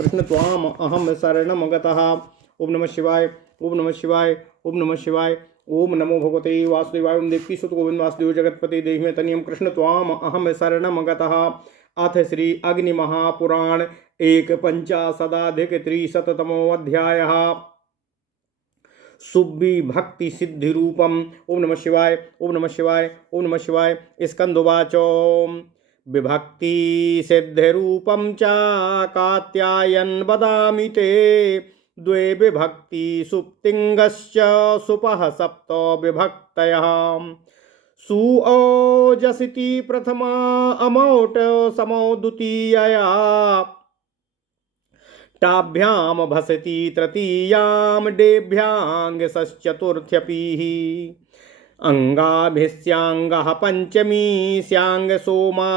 कृष्ण त्वाम अहम शरणम गतः। ओम नमः शिवाय, ओम नमः शिवाय, ओम नमः शिवाय। ओम नमो भगवते वासुदेवाय। ओम देवकी सुत गोविंद वासुदेव जगतपति देहि में तनियम कृष्ण त्वाम अहम शरणम गतः। अथ श्री अग्नि महापुराण एक पंचाशदाधिक त्रिशततमो अध्यायः। सुब्बी भक्ति सिद्धि रूपम। ओम नमः शिवाय, ओम नमः शिवाय, ओम नमः शिवाय। स्कंदवाचो विभक्ति सिद्धि रूपम च कात्यायन वदामि ते। द्वे विभक्ति सुप्तिंगश्च सुपः सप्त विभक्तयः। सुओजसिति प्रथमा अमौट समो द्वितीयया। ताभ्याम भसति तृतीयाम डेभ्यांग सश्चतुर्थ्यपीः। अंगाभिस्यांगः पंचमी स्यांग सोमा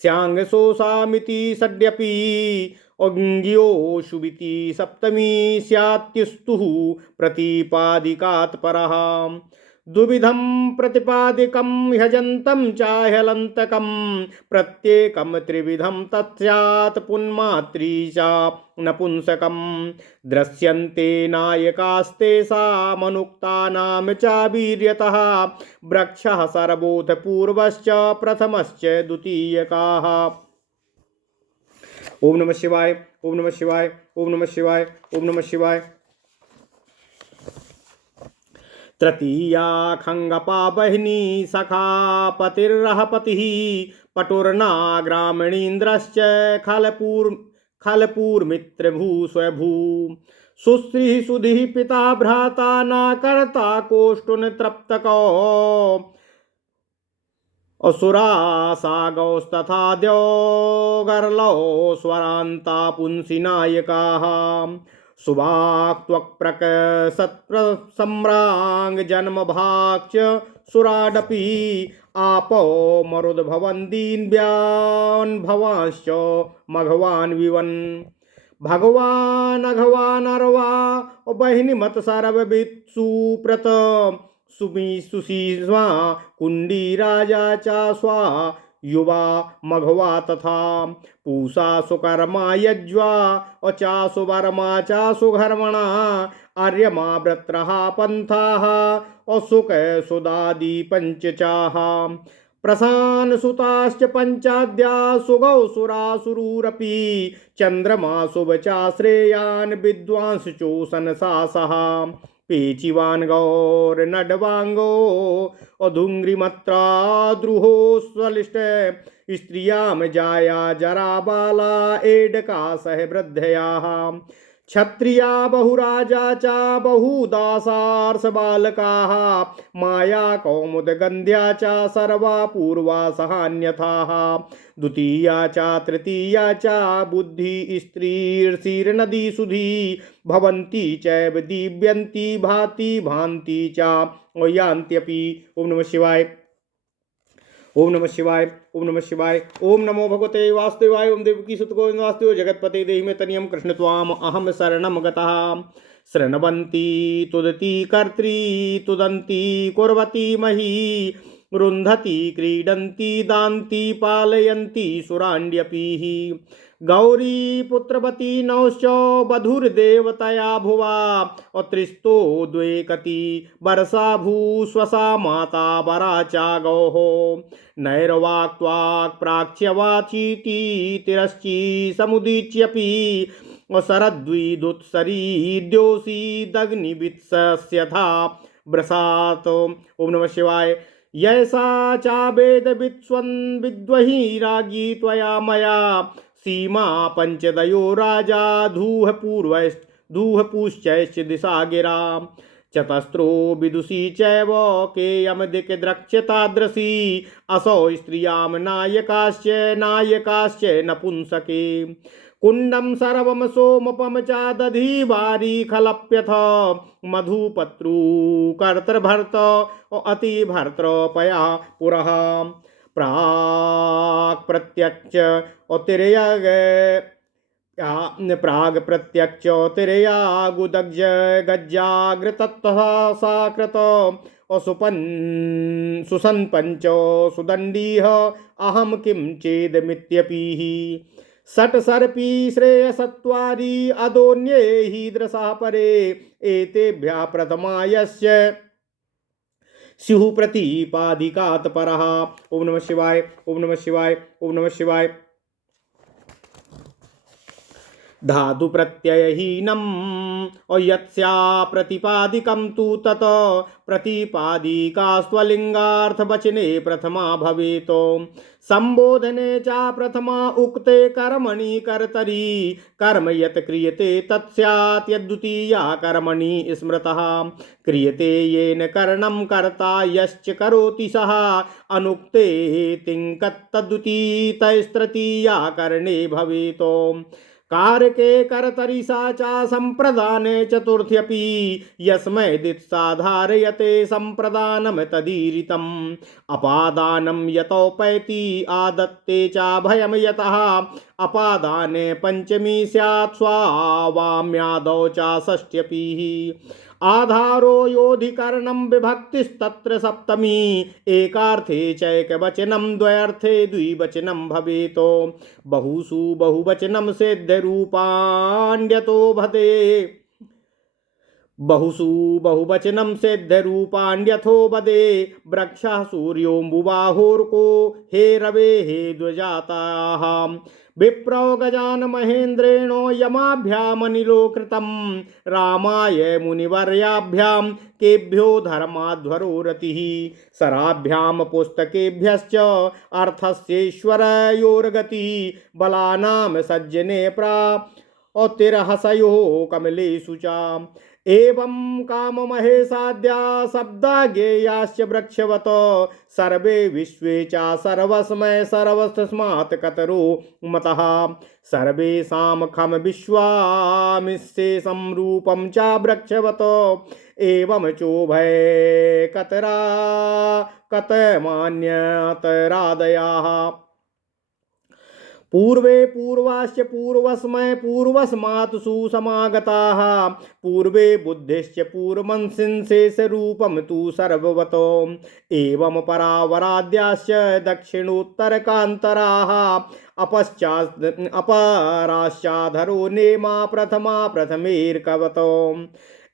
स्यांग सोसामिति षड्यपि। अंग्योषुविति सप्तमी स्यात्युस्तुः प्रतिपादिकात् परः। द्विविधं प्रतिपादिकं ह्यजन्तं चाह्यलन्तकं। प्रत्येकं त्रिविधं तत्स्यात् पुन्मात्री च नपुंसकं। दृश्यन्ते नायकास्तेषामनुक्तानां च वीर्यतः। वृक्षः सर्वोऽथ पूर्वश्च प्रथमश्च द्वितीयकाः। ओम नमः शिवाय, ओम नमः शिवाय, ओम नमः शिवाय, ओम नमः शिवाय। तृतीया खंगपा बहिनी सखा पतिर्रहपतिः। पटुर्ना ग्रामीणीन्द्रश्च खलपूर्मित्रभू स्वभू। सुश्री सुधि पिता भ्राता न कर्ता कोष्ठुन तृप्तको। असुरा सागौस्तथा द्यौगर्लौ स्वरान्ता पुंसि नायकाः। सुवाक्त्वक्प्रक सत्प्रसम्रांग जन्म भाक्ष सुराडपि। आपो मरुद्भवन दीन्व्यान् भवांश्च मघवान् विवन्। भगवान अघवान अर्वा बहिनी मत सर्ववित् सुप्रत। सुमी सुशीर्ष्मा कुंडी राजा चा स्वा युवा मघवा तथा। पूषा सुकर्मा यज्वा अचासु वर्मा चासु घर्मणा। आर्यमा व्रत्रः पंथाः असुक सुदादि पंचचाः। प्रशान सुताश्च पंचाद्या सुगौ सुरासुरूरपि। चंद्रमा शुभचा श्रेयान विद्वांस चोसन सासः। पेचिवान गौर नडवांगो अधुंग्रिमत्रा द्रुहो स्वलिष्ट। स्त्रियां जाया जरा बाला एडका सह वृद्धयाः। क्षत्रिया बहुराजा च बहुदासार्ष बालकाः। माया कौमुद गंध्या च सर्वा पूर्वा सहान्यथाः। द्वितीया च तृतीया च बुद्धि स्त्रीर्षिर्नदी सुधी। भवन्ति चैव दीव्यन्ति भाति भान्ति च यान्त्यपि। ओम नमः शिवाय, ओम नमः शिवाय, ओम नमः शिवाय। ओम नमो भगवते वासुदेवाय। ओम देवकी सुत गोविंद वासुदेव जगतपते देहि में तनियम कृष्ण त्वाम अहम शरणम गतः। शृण्वन्ति तुदति कर्त्री तुदन्ति कुर्वती मही। रुन्धति क्रीडन्ति दान्ति पालयन्ति सुराण्यपीः। गौरी पुत्रवती नौश्च बधुर्देवतया भुवा। अत्रिस्तो द्वे कति वर्षा भूस्वसा माता वरा चा गौः। नैर्वाक्त्वाक् प्राच्यवाचीति तिरश्ची समुदीच्यपि। शरद्विदुत्सरी द्योषी दग्निवित्सस्यथा ब्रसात्। ओम नमः शिवाय। यैसा चावेद विद्वन् विद्वही राज्ञी त्वया मया। सीमा पंचदयो राजा धूह पूर्वश्च धूह पूश्चैश्च दिशा गिरा। चतस्रो विदुषी चैव केयम दिक् द्रक्ष्यतादृशी। असौ स्त्रियां नायकाश्च नायकाश्च नपुंसके। कुंडम सर्वम सोमपम च दधी वारी खलप्यथ। मधुपत्रु कर्तृभर्त अति भर्तृपया पुरः। प्राक् प्रत्यक्ष अतिर्यग प्राग प्रत्यक्ष तिरया गुदग्ज गज्जाग्रतत्तः साकृत। असुपन् सुसन् पंच सुदंडीह अहम किम चेदमित्यपीः। षट् सर्पी श्रेयसत्वारि अदोन्ये हि दृशा परे एतेभ्यः प्रथमा यस्य स्युः प्रतिपादिकात् परः। ओम नमः शिवाय, ओम नमः शिवाय, ओम नमः शिवाय। धातु प्रत्ययहीनम् और यत्स्या प्रतिपादिकं तु तत प्रतिपादिका स्वलिंगार्थ वचने प्रथमा भवेत्। संबोधने च प्रथमा उक्ते कर्मणि कर्तरि कर्म यत् क्रियते तत्स्यात् यद्द्वितीया कर्मणि स्मृतः। क्रियते येन करणं कर्ता यश्च करोति सः अनुक्ते तिङ्कत्तद्वितीयतस्तृतीया करणे भवेत्। कारके करतरि सा च संप्रदाने चतुर्थ्यपि यस्मै दित्साधारयते संप्रदानं तदीरितम्। अपादानं यतोपैति आदत्ते च भयं यतः अपादाने पंचमी स्यात् स्वावाम्यादौ च षष्ट्यपि। आधारो योधिकरणं विभक्तिस्तत्र सप्तमी एकार्थे चैकवचनं द्वयर्थे द्विवचनं भवेत्। बहुषु बहुवचनं सिद्धरूपाण्यतो भते बहुषु बहुवचनं सिद्धरूपाण्यथो वदे वृक्षः सूर्योऽम्बुबाहुर्को हे रवे हे द्विजाताः। विप्रो गजान महेन्द्रेणो यमाभ्यामनिलो कृतं रामाय मुनिवर्याभ्यां केभ्यो धर्माध्वरो रतिः। सराभ्यां पुस्तकेभ्यश्च अर्थस्येश्वरयोर्गतिः बलानां सज्जने प्रातिरहसयो कमलेषु च। एवं काममहेशाद्या शब्दा ज्ञेयाश्च वृक्षवत सर्वे विश्वे च सर्वस्मय सर्वस्मात् कतरो मतः। सर्वेषां खम विश्वामिशेषं रूपं च वृक्षवत एवं चोभय कतरा कतमान्यतरादयाः। पूर्वे पूर्वाश्च पूर्वस्मय पूर्वस्मात् सुसमागताः पूर्वे बुद्धिश्च पूर्वमंसिंशेषरूपं तु सर्ववतो। एवं परावराद्याश्च दक्षिणोत्तरकान्तराः अपराश्चाधरो नेमा प्रथमा प्रथमेर्कवतो।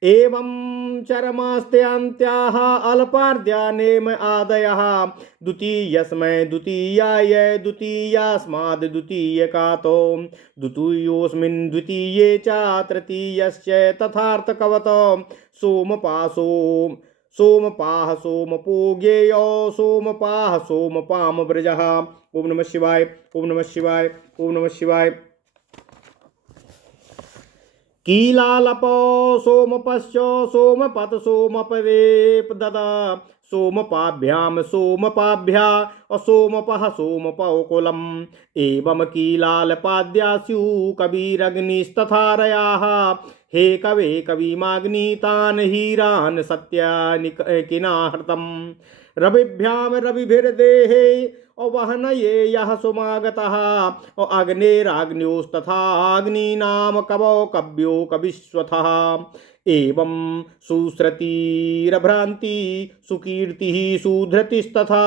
एवं चरमास्त्यान्त्याः अल्पार्ध्या नेम आदयः द्वितीयस्मै द्वितीयाय द्वितीयास्माद् द्वितीयकातो द्वितीयोऽस्मिन् द्वितीये च तृतीयश्च तथार्थकवत। सोमपासो सोमपाः सोमपो ज्ञेयो सोमपाः सोमपाम व्रजः। ओम नमः शिवाय, ओम नमः शिवाय, ओम नमः शिवाय। कीलालपो सोमपश्च सोमपत सोमपदेप ददा सोमपाभ्याम सोमपाभ्या असोमपः सोमपौकुलम्। एवं कीलालपाद्यास्यु कविरग्निस्तथारयाः हे कवे कविमाग्नीतान् हीरान् सत्यानिकिनाहृतम्। रविभ्याम रविभिर्देहे वहनये यः सुमागतः अग्नेराग्न्योस्तथाग्नीनाम कवौ कव्यो कविश्वथः। एवं सुश्रुतिरभ्रान्ति सुकीर्तिः सुधृतिस्तथा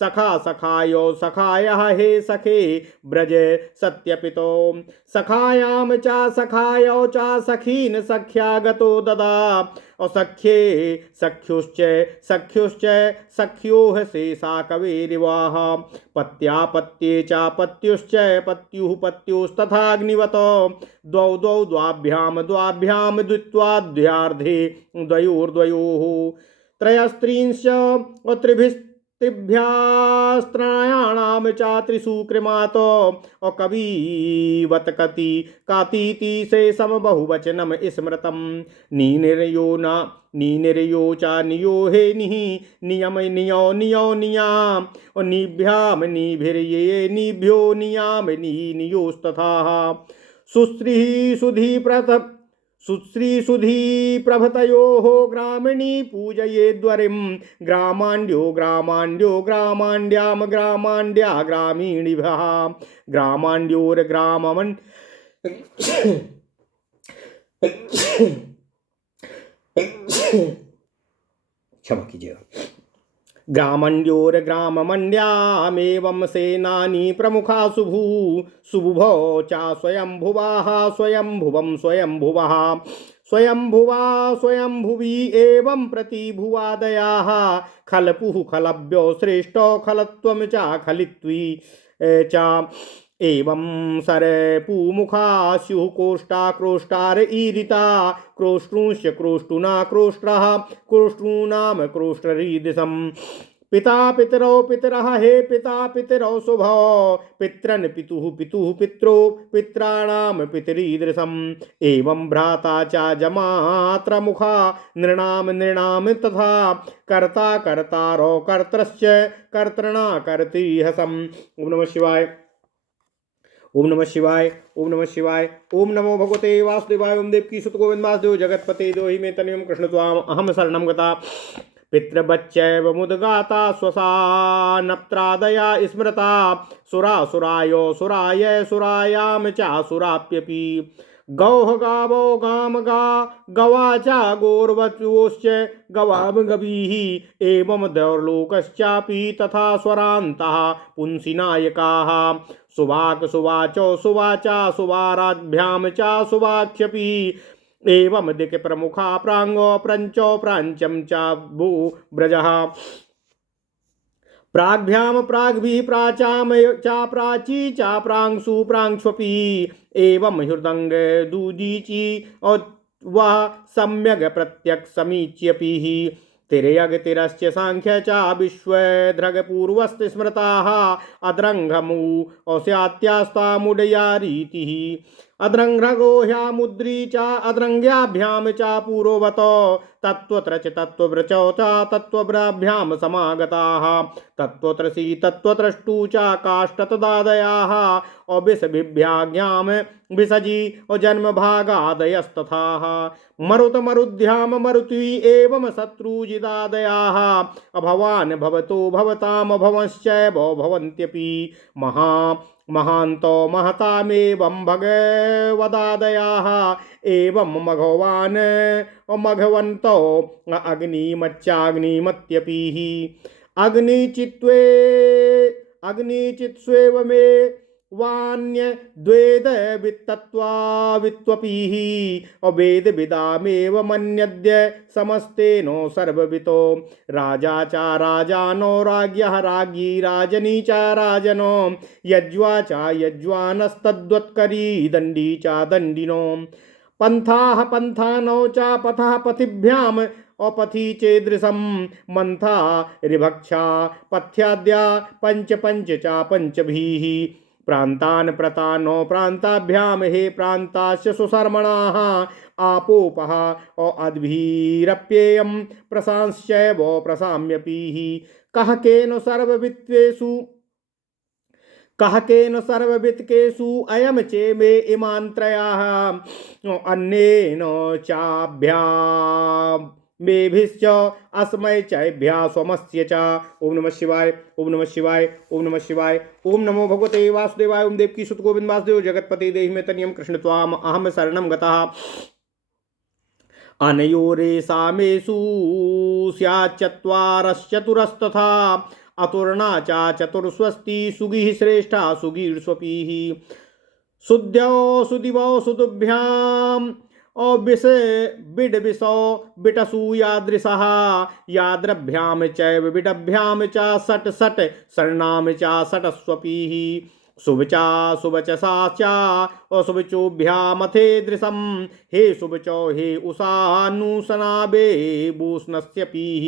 सखा सखायो सखायः हे सखे ब्रज सत्यपितो। सखायां च सखायो च सखीन् सख्यागतो ददा असख्ये सख्युश्च सख्युश्च सख्योः शेषा कवेरिवाः। पत्यापत्ये च पत्युश्च पत्युः पत्युस्तथाग्निवत द्वौ द्वौ द्वाभ्यां द्वाभ्यां द्वित्वाद्यार्धे द्वयोर्द्वयोः। त्रयस्त्रींश्च त्रिभ्यास्त्रयाणां च त्रिषु कृमातो कविवत्कति कातीति शेषं बहुवचनं स्मृतं। नीनिर्यो न नीनिर्यो च नियो हे निः नियम नियो नियो नियाम निभ्याम निभिर्ये निभ्यो नियाम नियोस्तथा। सुश्री सुधी प्रभतयोः ग्रामिणी पूजयेद्वरिं ग्रामाण्ड्यो ग्रामाण्ड्यो ग्रामाण्ड्यां ग्रामाण्ड्या ग्रामीणीभ्यः ग्रामाण्ड्योर्ग्राममन् क्षमा कीजिएगा। ग्रामण्योर्ग्राममण्ड्यामेवं सेनानी प्रमुखा सुभुभौ च स्वयंभुवाः स्वयंभुवं स्वयंभुवः स्वयंभुवा स्वयंभुवी एवं प्रतिभुवादयाः खलपुः खलभ्यो श्रेष्ठो खलत्वं च खलित्वी च एवं सरपूमुखा स्युः कोष्ठा क्रोष्टार ईरिता क्रोष्टृंश्च क्रोष्टुना क्रोष्ट्रः क्रोष्टॄणां क्रोष्ट्ररीदिशम् पिता पितरौ पितरः हे पिता पितरौ शुभौ पितरन् पितुः पितुः पित्रो पित्राणां पितरीदृशम् एवं भ्राता च जमात्रमुखा नृणां नृणां तथा कर्ता कर्तारो कर्त्रश्च कर्तृणा कर्तृहसम्। ओम नमः शिवाय ओम नमः शिवाय ओम नमः शिवाय ओम नमो भगवते वासुदेवाय ओम देवकी सुत गोविंद वासुदेव जगतपते दोहि मे तनयम कृष्ण त्वाम अहम शरणं गता पितृवच्चैव मुदगाता स्वसा नप्त्रादया स्मृता सुरासुरायो सुराय सुरायाम चासुराप्यपि गौः गावो गाम गा गवा च गोर्वत्योश्च गवाम गवीः एवं दौर्लोकश्चापि तथा स्वरान्तः पुंसि नायकाः सुवाक सुवाचो सुवाचा सुवाराभ्याम च सुवाक्ष्यपि एवं दिक् प्रमुखा प्रांगो प्रंचो प्रांचम च भू ब्रजः प्राग्भ्याम प्राग्भि प्राचाम चा प्राची चा प्रांशु प्रांश्वपि एवं हृदंग दूदीची और वह सम्यग प्रत्यक समीच्यपि तिर्यग तिरश्च सांख्य चा विश्वध्रग पूर्वस्त स्मृताः अद्रंघमु औस्यात्यास्ता मुडया रीतिः अद्रंघ्रगो ह्यामुद्री चा अद्रंग्याभ्याम चा पूर्ववतो तत्त्वत्र च तत्त्वव्रचौ च तत्त्वभ्याम समागताः तत्त्वत्रसी तत्त्वत्रष्टु च काष्ठतदादयाः अविषभिभ्याज्ञाम विसजी जन्म भागादयस्तथाः मरुत मरुद्याम मरुति एवं शत्रुजिदादयाः अभवान् भवतो भवताम भवश्चैव भवन्त्यपि महान्तो महतामेवं भगवदादयाः एवं मघवान् मघवन्तो अग्निमच्चाग्निमत्यपि अग्निचित्स्वेव मे वान्य द्वेद वित्तत्वा वित्वपीः अवेद विदामेव मन्यद्य समस्तेनो सर्ववितो राजा च राजानो राज्ञः राज्ञी राजनी च राजनो यज्वा च यज्वानस्तद्वत्करी दण्डी च दण्डिनो पंथाः पंथानौ च पथः पथिभ्याम अपथि चेदृशं मंथा ऋभक्षा पथ्याद्या पंच पंच च पंचभिः प्रांतान प्रतानो प्रांताभ्याम हे प्रांताश्च सुशर्मणाः आपोपः अद्भिरप्येयं प्रशांश्चैव प्रशाम्यपीः कः केन सर्ववित्तेषु कः केन सर्ववित्केषु अयम चे मे इमान् त्रयाः अन्येन चाभ्या मेभिश्च अस्मै चैभ्या स्वमस्य च। ओम नमः शिवाय ओम नमः शिवाय ओम नमः शिवाय ओम नमो भगवते वासुदेवाय ओम देवकी सुत गोविंद वासुदेव जगतपते देहि मे तनियम कृष्ण त्वाम अहम शरणं गतः अनयोरेषामेषु स्याच्चत्वारश्चतुरस्तथा अतुर्णा च चतुर्स्वस्ति सुगिः श्रेष्ठा सुगीर्ष्वपीः सुद्यौ सुदिवौ सुदुभ्याम् अविष बिडविषौ बिटसु यादृशः याद्रभ्याम चैव बिडभ्याम च सट सट शरणाम च सटस्वपीः शुभचा शुभचसा चा अशुभचोभ्यामथे दृशम हे शुभचौ हे उषानुसनाबे भूषणस्य पीः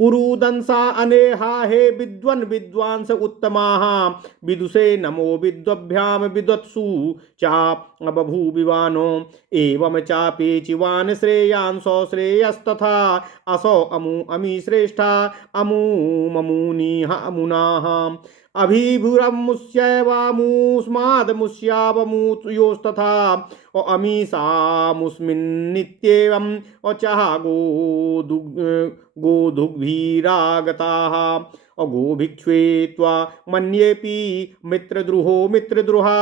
पुरुदंसा अनेहा हे विद्वन विद्वांस उत्तमाः विदुषे नमो विद्वभ्याम विद्वत्सु चा बभूविवानो एवं चापेचिवान श्रेयांसो श्रेयस्तथा असो अमु अमी श्रेष्ठा अमू ममूनिह अमुनाः अभिभुरमुष्यैवामुस्मादमुष्यावमुयोस्तथा अमीषामुस्मिन्नित्येवं अचः गोधुग्भिरागताः अगोभिक्षुवे त्वा मन्येऽपि मित्रद्रुहो मित्रद्रुहा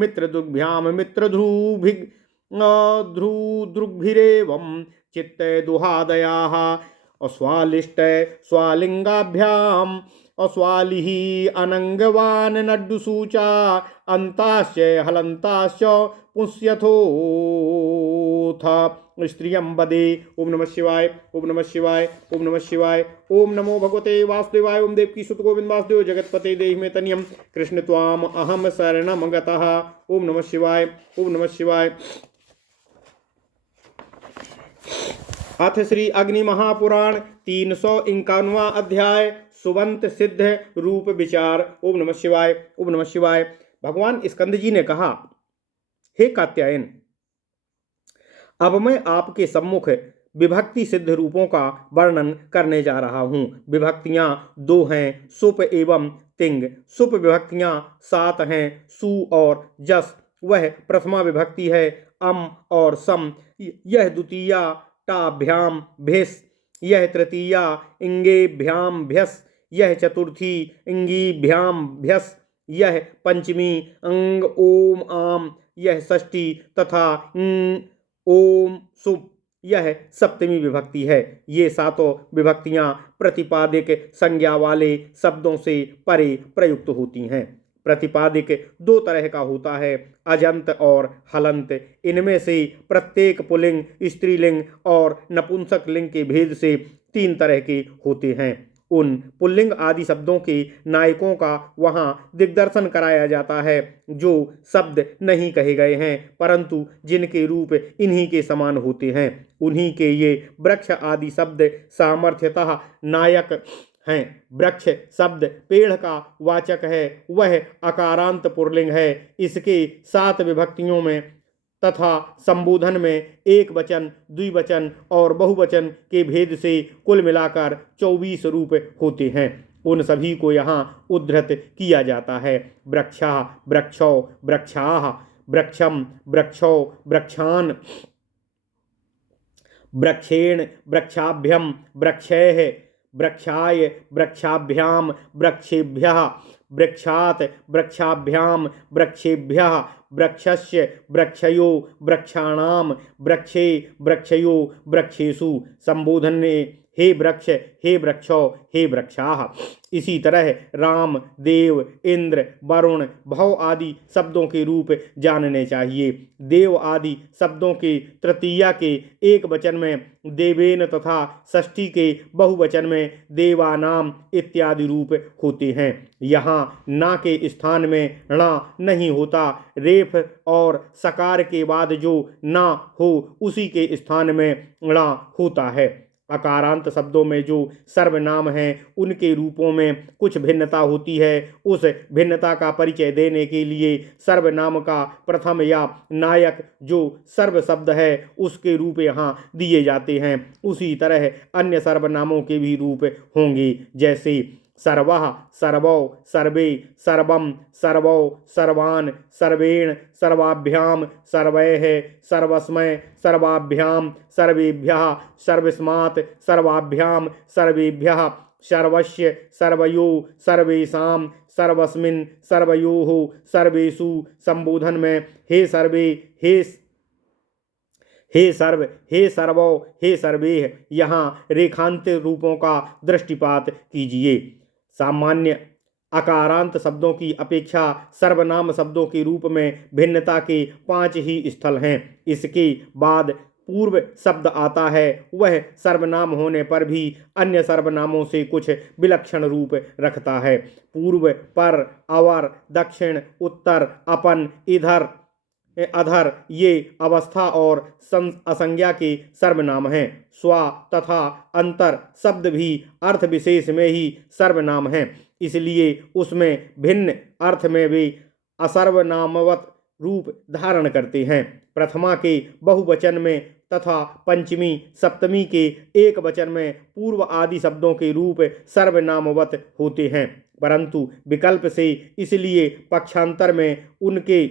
मित्रदुग्भ्यां मित्रध्रुभिर्दृग्भिरेवं चित्ते दुहादयाः अस्वालिष्ट स्वालिंगाभ्याम अस्वालिः अनंगवान नड्डुसूचा अंताश्च हलंताश्च पुंस्यथोथा स्त्रियं वदे। ओम नमः शिवाय, ओम नमः शिवाय, ओम नमः शिवाय। ओम नमो भगवते वासुदेवाय। ओम देवकी सुत गोविंद वासुदेव जगतपते देहि मे तनियम कृष्ण त्वाम अहम शरणम गतः। ओम नमः शिवाय, ओम नमः शिवाय। अथ श्री अग्नि महापुराण 351वां अध्याय सुबंत सिद्ध रूप विचार। ओम नमः शिवाय, ओम नमः शिवाय। भगवान स्कंद जी ने कहा, हे कात्यायन, अब मैं आपके सम्मुख विभक्ति सिद्ध रूपों का वर्णन करने जा रहा हूँ। विभक्तियाँ दो हैं, सुप एवं तिंग। सुप विभक्तियाँ 7 हैं, सु और जस। वह प्रथमा विभक्ति है अम और सम। यह द्वितीया टाभ्याम भिस। यह तृतीया इंगेभ्याम भ्यस। यह चतुर्थी इंगीभ्याम भ्यस। यह पंचमी अंग ओम आम। यह षष्ठी तथा ओम सुप। यह सप्तमी विभक्ति है। ये सातों विभक्तियां प्रतिपादिक संज्ञा वाले शब्दों से परे प्रयुक्त होती हैं। प्रतिपादिक 2 तरह का होता है, अजंत और हलंत। इनमें से प्रत्येक पुल्लिंग, स्त्रीलिंग और नपुंसक लिंग के भेद से 3 तरह के होते हैं। उन पुल्लिंग आदि शब्दों के नायकों का वहाँ दिग्दर्शन कराया जाता है जो शब्द नहीं कहे गए हैं, परंतु जिनके रूप इन्हीं के समान होते हैं। उन्हीं के ये वृक्ष आदि शब्द सामर्थ्यतः नायक हैं। वृक्ष शब्द पेड़ का वाचक है, वह अकारांत पुल्लिंग है। इसके 7 विभक्तियों में तथा संबोधन में एक वचन, द्विवचन और बहुवचन के भेद से कुल मिलाकर 24 रूप होते हैं। उन सभी को यहाँ उद्धृत किया जाता है। वृक्षा, वृक्षौ, वृक्षाः, वृक्षम, वृक्षौ, वृक्षान, वृक्षेण, वृक्षाभ्यम, वृक्षैः, वृक्षाय, वृक्षाभ्याम, वृक्षेभ्यः, वृक्षात्, वृक्षाभ्याम, वृक्षेभ्यः, वृक्षस्य, वृक्षयो, वृक्षाणाम, वृक्षे, वृक्षयो, वृक्षेषु। संबोधन में हे वृक्ष, हे वृक्षो, हे वृक्षाः। इसी तरह राम, देव, इंद्र, वरुण, भव आदि शब्दों के रूप जानने चाहिए। देव आदि शब्दों के तृतीया के एक वचन में देवेन तथा षष्ठी के बहुवचन में देवानाम इत्यादि रूप होते हैं। यहाँ ना के स्थान में णा नहीं होता। रेफ और सकार के बाद जो ना हो उसी के स्थान में णा होता है। अकारांत शब्दों में जो सर्वनाम हैं उनके रूपों में कुछ भिन्नता होती है। उस भिन्नता का परिचय देने के लिए सर्वनाम का प्रथम या नायक जो सर्व शब्द है उसके रूप यहाँ दिए जाते हैं। उसी तरह अन्य सर्वनामों के भी रूप होंगे, जैसे सर्वः, सर्वौ, सर्वे, सर्वम, सर्वौ, सर्वान्, सर्वेण, सर्वाभ्याम, सर्वैः, सर्वस्मै, सर्वाभ्याम, सर्वेभ्यः, सर्वस्मात्, सर्वाभ्याम, सर्वेभ्यः, सर्वस्य, सर्वयो, सर्वेषां, सर्वस्मिन्, सर्वयोः, सर्वेषु। संबोधन में हे सर्वे, हे सर्व, हे सर्वो, हे सर्वे। यहाँ रेखांत रूपों का दृष्टिपात कीजिए। सामान्य अकारांत शब्दों की अपेक्षा सर्वनाम शब्दों के रूप में भिन्नता के 5 ही स्थल हैं। इसके बाद पूर्व शब्द आता है। वह सर्वनाम होने पर भी अन्य सर्वनामों से कुछ विलक्षण रूप रखता है। पूर्व, पर, अवर, दक्षिण, उत्तर, अपन, इधर, अधर ये अवस्था और असंज्ञा के सर्वनाम हैं। स्वा तथा अंतर शब्द भी अर्थ विशेष में ही सर्वनाम हैं, इसलिए उसमें भिन्न अर्थ में वे असर्वनामवत रूप धारण करते हैं। प्रथमा के बहुवचन में तथा पंचमी, सप्तमी के एक वचन में पूर्व आदि शब्दों के रूप सर्वनामवत होते हैं, परंतु विकल्प से इसलिए पक्षांतर में उनके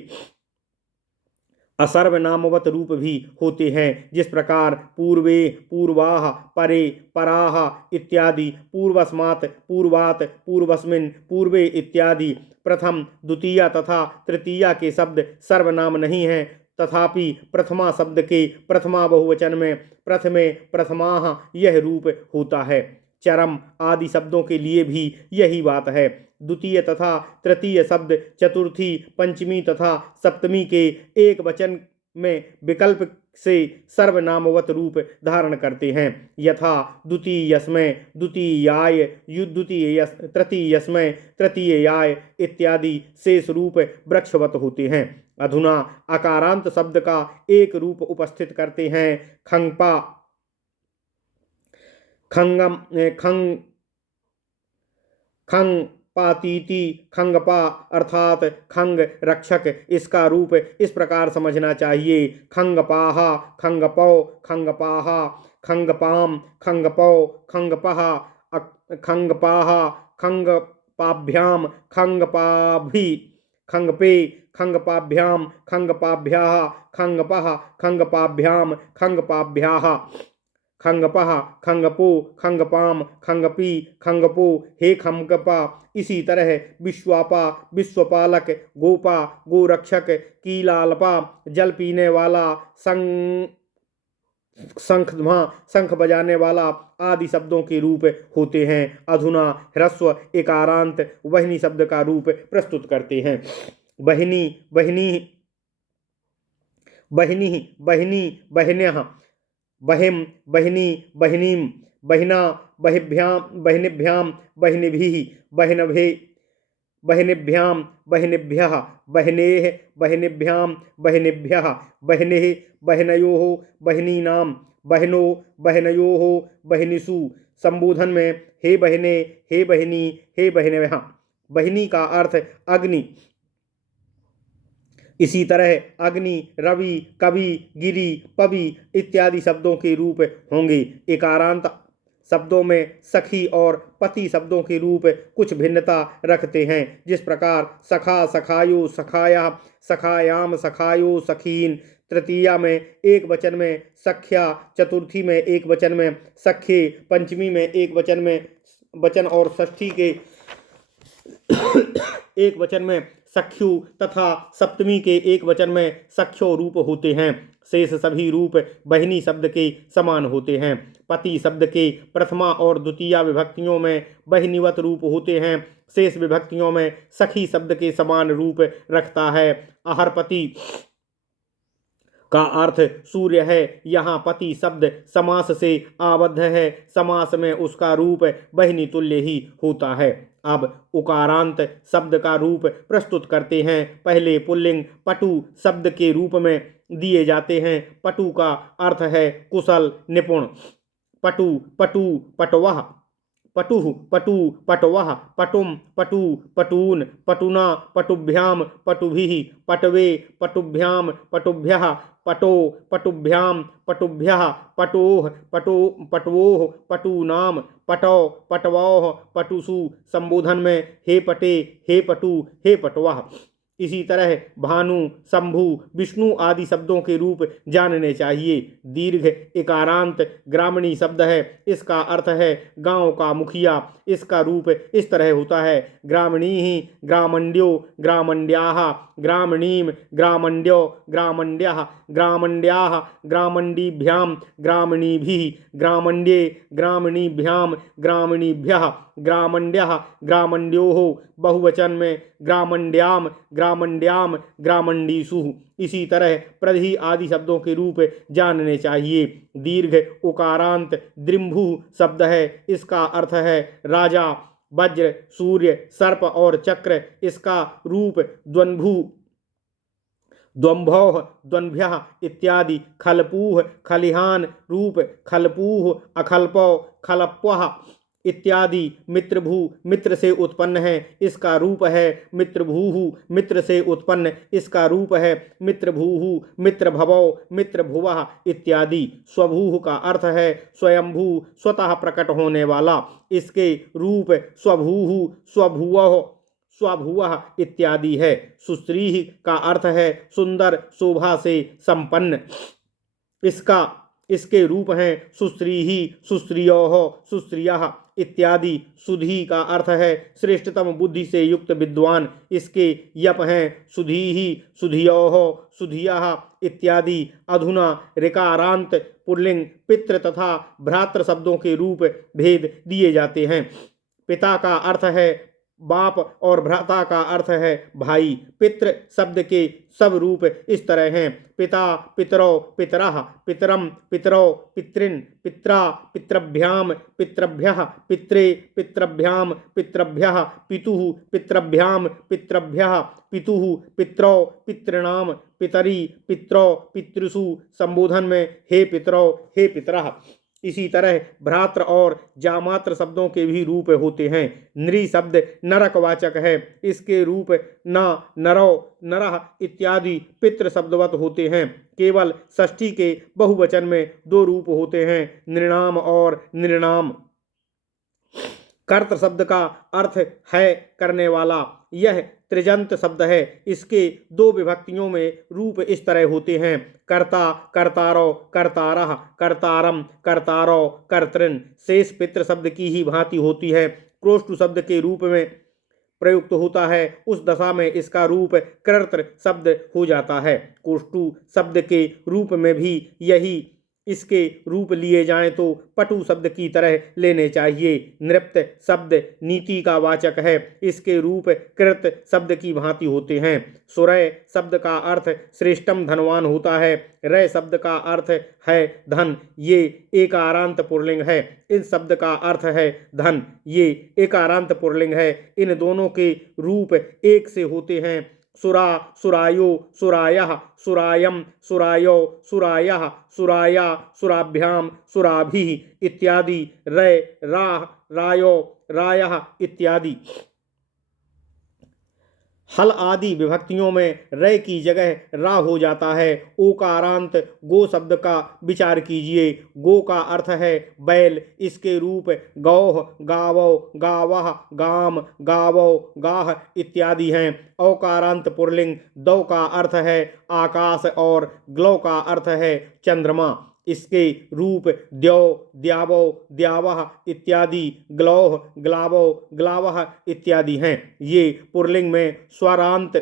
असर्वनामवत रूप भी होते हैं। जिस प्रकार पूर्वे, पूर्वाः, परे, पराः इत्यादि, पूर्वस्मात्, पूर्वात्, पूर्वस्मिन्, पूर्वे इत्यादि प्रथम, द्वितीया तथा तृतीया के शब्द सर्वनाम नहीं हैं, तथापि प्रथमा शब्द के प्रथमा बहुवचन में प्रथमे प्रथमाः यह रूप होता है। चरम आदि शब्दों के लिए भी यही बात है। द्वितीय तथा तृतीय शब्द चतुर्थी, पंचमी तथा सप्तमी के एक वचन में विकल्प से सर्वनामवत रूप धारण करते हैं। यथा द्वितीयस्मै द्वितीयाय, तृतीयस्मै तृतीयाय इत्यादि शेष रूप वृक्षवत होते हैं। अधुना अकारांत शब्द का एक रूप उपस्थित करते हैं। खंगपा, खंगम, खंग खंग पातीति, खंगपा अर्थात खंग रक्षक। इसका रूप इस प्रकार समझना चाहिए। खंगपाह, खंगपौ, खंगपाह, खंगपाम, खंगपौ, खंगपः, खंगपाह, खंगपाभ्याम, खंगपाभि, खंगपे, खंगपाभ्याम, खंगपाभ्याः, खंगपः, खंगपाभ्याम, खंगपाभ्याः, खंगपः, खंगपो, खंगपाम, खंगपी, खंगपो, हे खंगपा। इसी तरह विश्वापा, विश्वपालक, गोपा, गोरक्षक, कीलालपा, जल पीने वाला, शंखध्मा, शंख बजाने वाला आदि शब्दों के रूप होते हैं। अधुना ह्रस्व एकारांत वहिनी शब्द का रूप प्रस्तुत करते हैं। बहिनी, बहिनी, बहिनी, बहिनी, बहिन्यः, बहिम, बहिनी, बहिनीम, बहिना, बहिभ्याम, बहिनिभ्याम, बहिनिभिः, बहिनभे, बहिनिभ्याम, बहिनिभ्यः, बहिनेः, बहिनिभ्याम, बहिनिभ्यः, बहिनेः, बहिनयोः, बहिनीनां, बहिनो, बहिनयोः, बहिनिषु। संबोधन में हे बहिने, हे बहिनी, हे बहिनः। बहिनी का अर्थ अग्नि। इसी तरह अग्नि, रवि, कवि, गिरि, पवि इत्यादि शब्दों के रूप होंगे। एकारांत शब्दों में सखी और पति शब्दों के रूप कुछ भिन्नता रखते हैं। जिस प्रकार सखा, सखायो, सखाया, सखायाम, सखायो, सखीन। तृतीया में एक वचन में सख्या, चतुर्थी में एक वचन में सखे, पंचमी में एक वचन और षष्ठी के एक वचन में सख्यु तथा सप्तमी के एक वचन में सख्यो रूप होते हैं। शेष सभी रूप बहिनी शब्द के समान होते हैं। पति शब्द के प्रथमा और द्वितीया विभक्तियों में बहिनीवत रूप होते हैं। शेष विभक्तियों में सखी शब्द के समान रूप रखता है। अहरपति का अर्थ सूर्य है। यहाँ पति शब्द समास से आबद्ध है। समास में उसका रूप बहिनी तुल्य ही होता है। अब उकारांत शब्द का रूप प्रस्तुत करते हैं। पहले पुल्लिंग पटु शब्द के रूप में दिए जाते हैं। पटु का अर्थ है कुशल, निपुण। पटु, पटु, पटवः, पटुः, पटु, पटवः, पटुम, पटु, पटून, पटुना, पटुभ्याम, पटुभिः, पटवे, पटुभ्याम, पटुभ्यः, पटो, पटुभ्याम, पटुभ्यः, पटोः, पटवोः, पटूनाम, पटौ, पटवौः, पटुषु। संबोधन में हे पटे, हे पटु, हे पटवः। इसी तरह भानु, शंभु, विष्णु आदि शब्दों के रूप जानने चाहिए। दीर्घ एकारांत ग्रामणी शब्द है। इसका अर्थ है गांव का मुखिया। इसका रूप इस तरह होता है। ग्रामणी, ग्रामण्ड्यो, ग्रामण्ड्याः, ग्रामणीम, ग्रामण्ड्यो, ग्रामण्ड्यः, ग्रामण्ड्याः, ग्रामण्डीभ्याम, ग्रामणीभिः, ग्रामण्ड्ये, ग्रामणीभ्याम, ग्रामणीभ्यः, ग्रामण्ड्यः, ग्रामण्ड्योः। बहुवचन में ग्रामण्ड्याम, ग्रामण्ड्याम, ग्रामण्डीषु। इसी तरह प्रधि आदि शब्दों के रूप जानने चाहिए। दीर्घ उकारांत द्रिम्भु शब्द है। इसका अर्थ है राजा। वज्र, सूर्य, सर्प और चक्र। इसका रूप द्वंभु, द्वंभौः, द्वंभ्यः इत्यादि। खलपूह, खलिहान रूप खलपूह, अखल्पौ, खलप्वः इत्यादि। मित्रभू मित्र से उत्पन्न है। इसका रूप है मित्रभूः, मित्र से उत्पन्न। इसका रूप है मित्रभूः, मित्रभवौ, मित्रभुवः इत्यादि। स्वभूः का अर्थ है स्वयंभू, स्वतः प्रकट होने वाला। इसके रूप स्वभूः, स्वभुवः, स्वभुवः इत्यादि है। सुस्त्रीः का अर्थ है सुंदर, शोभा से संपन्न। इसके रूप हैं सुस्त्रीः, सुस्त्रियोः, सुस्त्रियः। इत्यादि। सुधी का अर्थ है श्रेष्ठतम बुद्धि से युक्त विद्वान। इसके यप हैं सुधीहि, सुधियोः, सुधियः इत्यादि। अधुना ऋकारांत पुल्लिंग पितृ तथा भ्रातृ शब्दों के रूप भेद दिए जाते हैं। पिता का अर्थ है बाप और भ्राता का अर्थ है भाई। पितृ शब्द के सब रूप इस तरह हैं: पिता, पितरौ, पितरः, पितरम, पितरौ, पितृन्, पित्रा, पितृभ्याम, पितृभ्यः, पित्रे, पितृभ्याम, पितृभ्यः, पितुः, पितृभ्याम, पितृभ्यः, पितुः, पितरौ, पितॄणाम, पितरी, पितरौ, पितृसु। संबोधन में हे पितरौ, हे पितरः। इसी तरह भ्रातृ और जामात्र शब्दों के भी रूप होते हैं। नृ शब्द नरकवाचक है। इसके रूप न, नरौ, नरः इत्यादि पितृ शब्दवत होते हैं। केवल षष्ठी के बहुवचन में दो रूप होते हैं, नृणाम और नृणाम। कर्त शब्द का अर्थ है करने वाला। यह त्रिजंत शब्द है। इसके दो विभक्तियों में रूप इस तरह होते हैं: कर्ता, कर्तारो, कर्तारः, कर्तारम, कर्तारो, कर्तृन्। शेष पितृ शब्द की ही भांति होती है। क्रोष्टु शब्द के रूप में प्रयुक्त होता है। उस दशा में इसका रूप कर्तृ शब्द हो जाता है। कोष्टु शब्द के रूप में भी यही इसके रूप लिए जाएं तो पटु शब्द की तरह लेने चाहिए। नृप्त शब्द नीति का वाचक है। इसके रूप कृत शब्द की भांति होते हैं। सुरय शब्द का अर्थ श्रेष्ठम धनवान होता है। रय शब्द का अर्थ है धन। ये एकारांत पुल्लिंग है। इस शब्द का अर्थ है धन। ये एकारांत पुल्लिंग है। इन दोनों के रूप एक से होते हैं: सुरा, सुरायो, सुरायः, सुरायम, सुरायो, सुरायः, सुराया, सुराभ्याम, सुराभिः इत्यादि। रय, राह, रायो, रायः इत्यादि। हल आदि विभक्तियों में रय की जगह रा हो जाता है। ओकारांत गो शब्द का विचार कीजिए। गो का अर्थ है बैल। इसके रूप गौः, गावौ, गावः, गाम, गावौ, गाह इत्यादि हैं। औकारांत पुल्लिंग दौ का अर्थ है आकाश और ग्लौ का अर्थ है चंद्रमा। इसके रूप द्यौ, द्यावौ, द्यावः इत्यादि, ग्लौः, ग्लावौ, ग्लावः इत्यादि हैं। ये पुल्लिंग में स्वरांत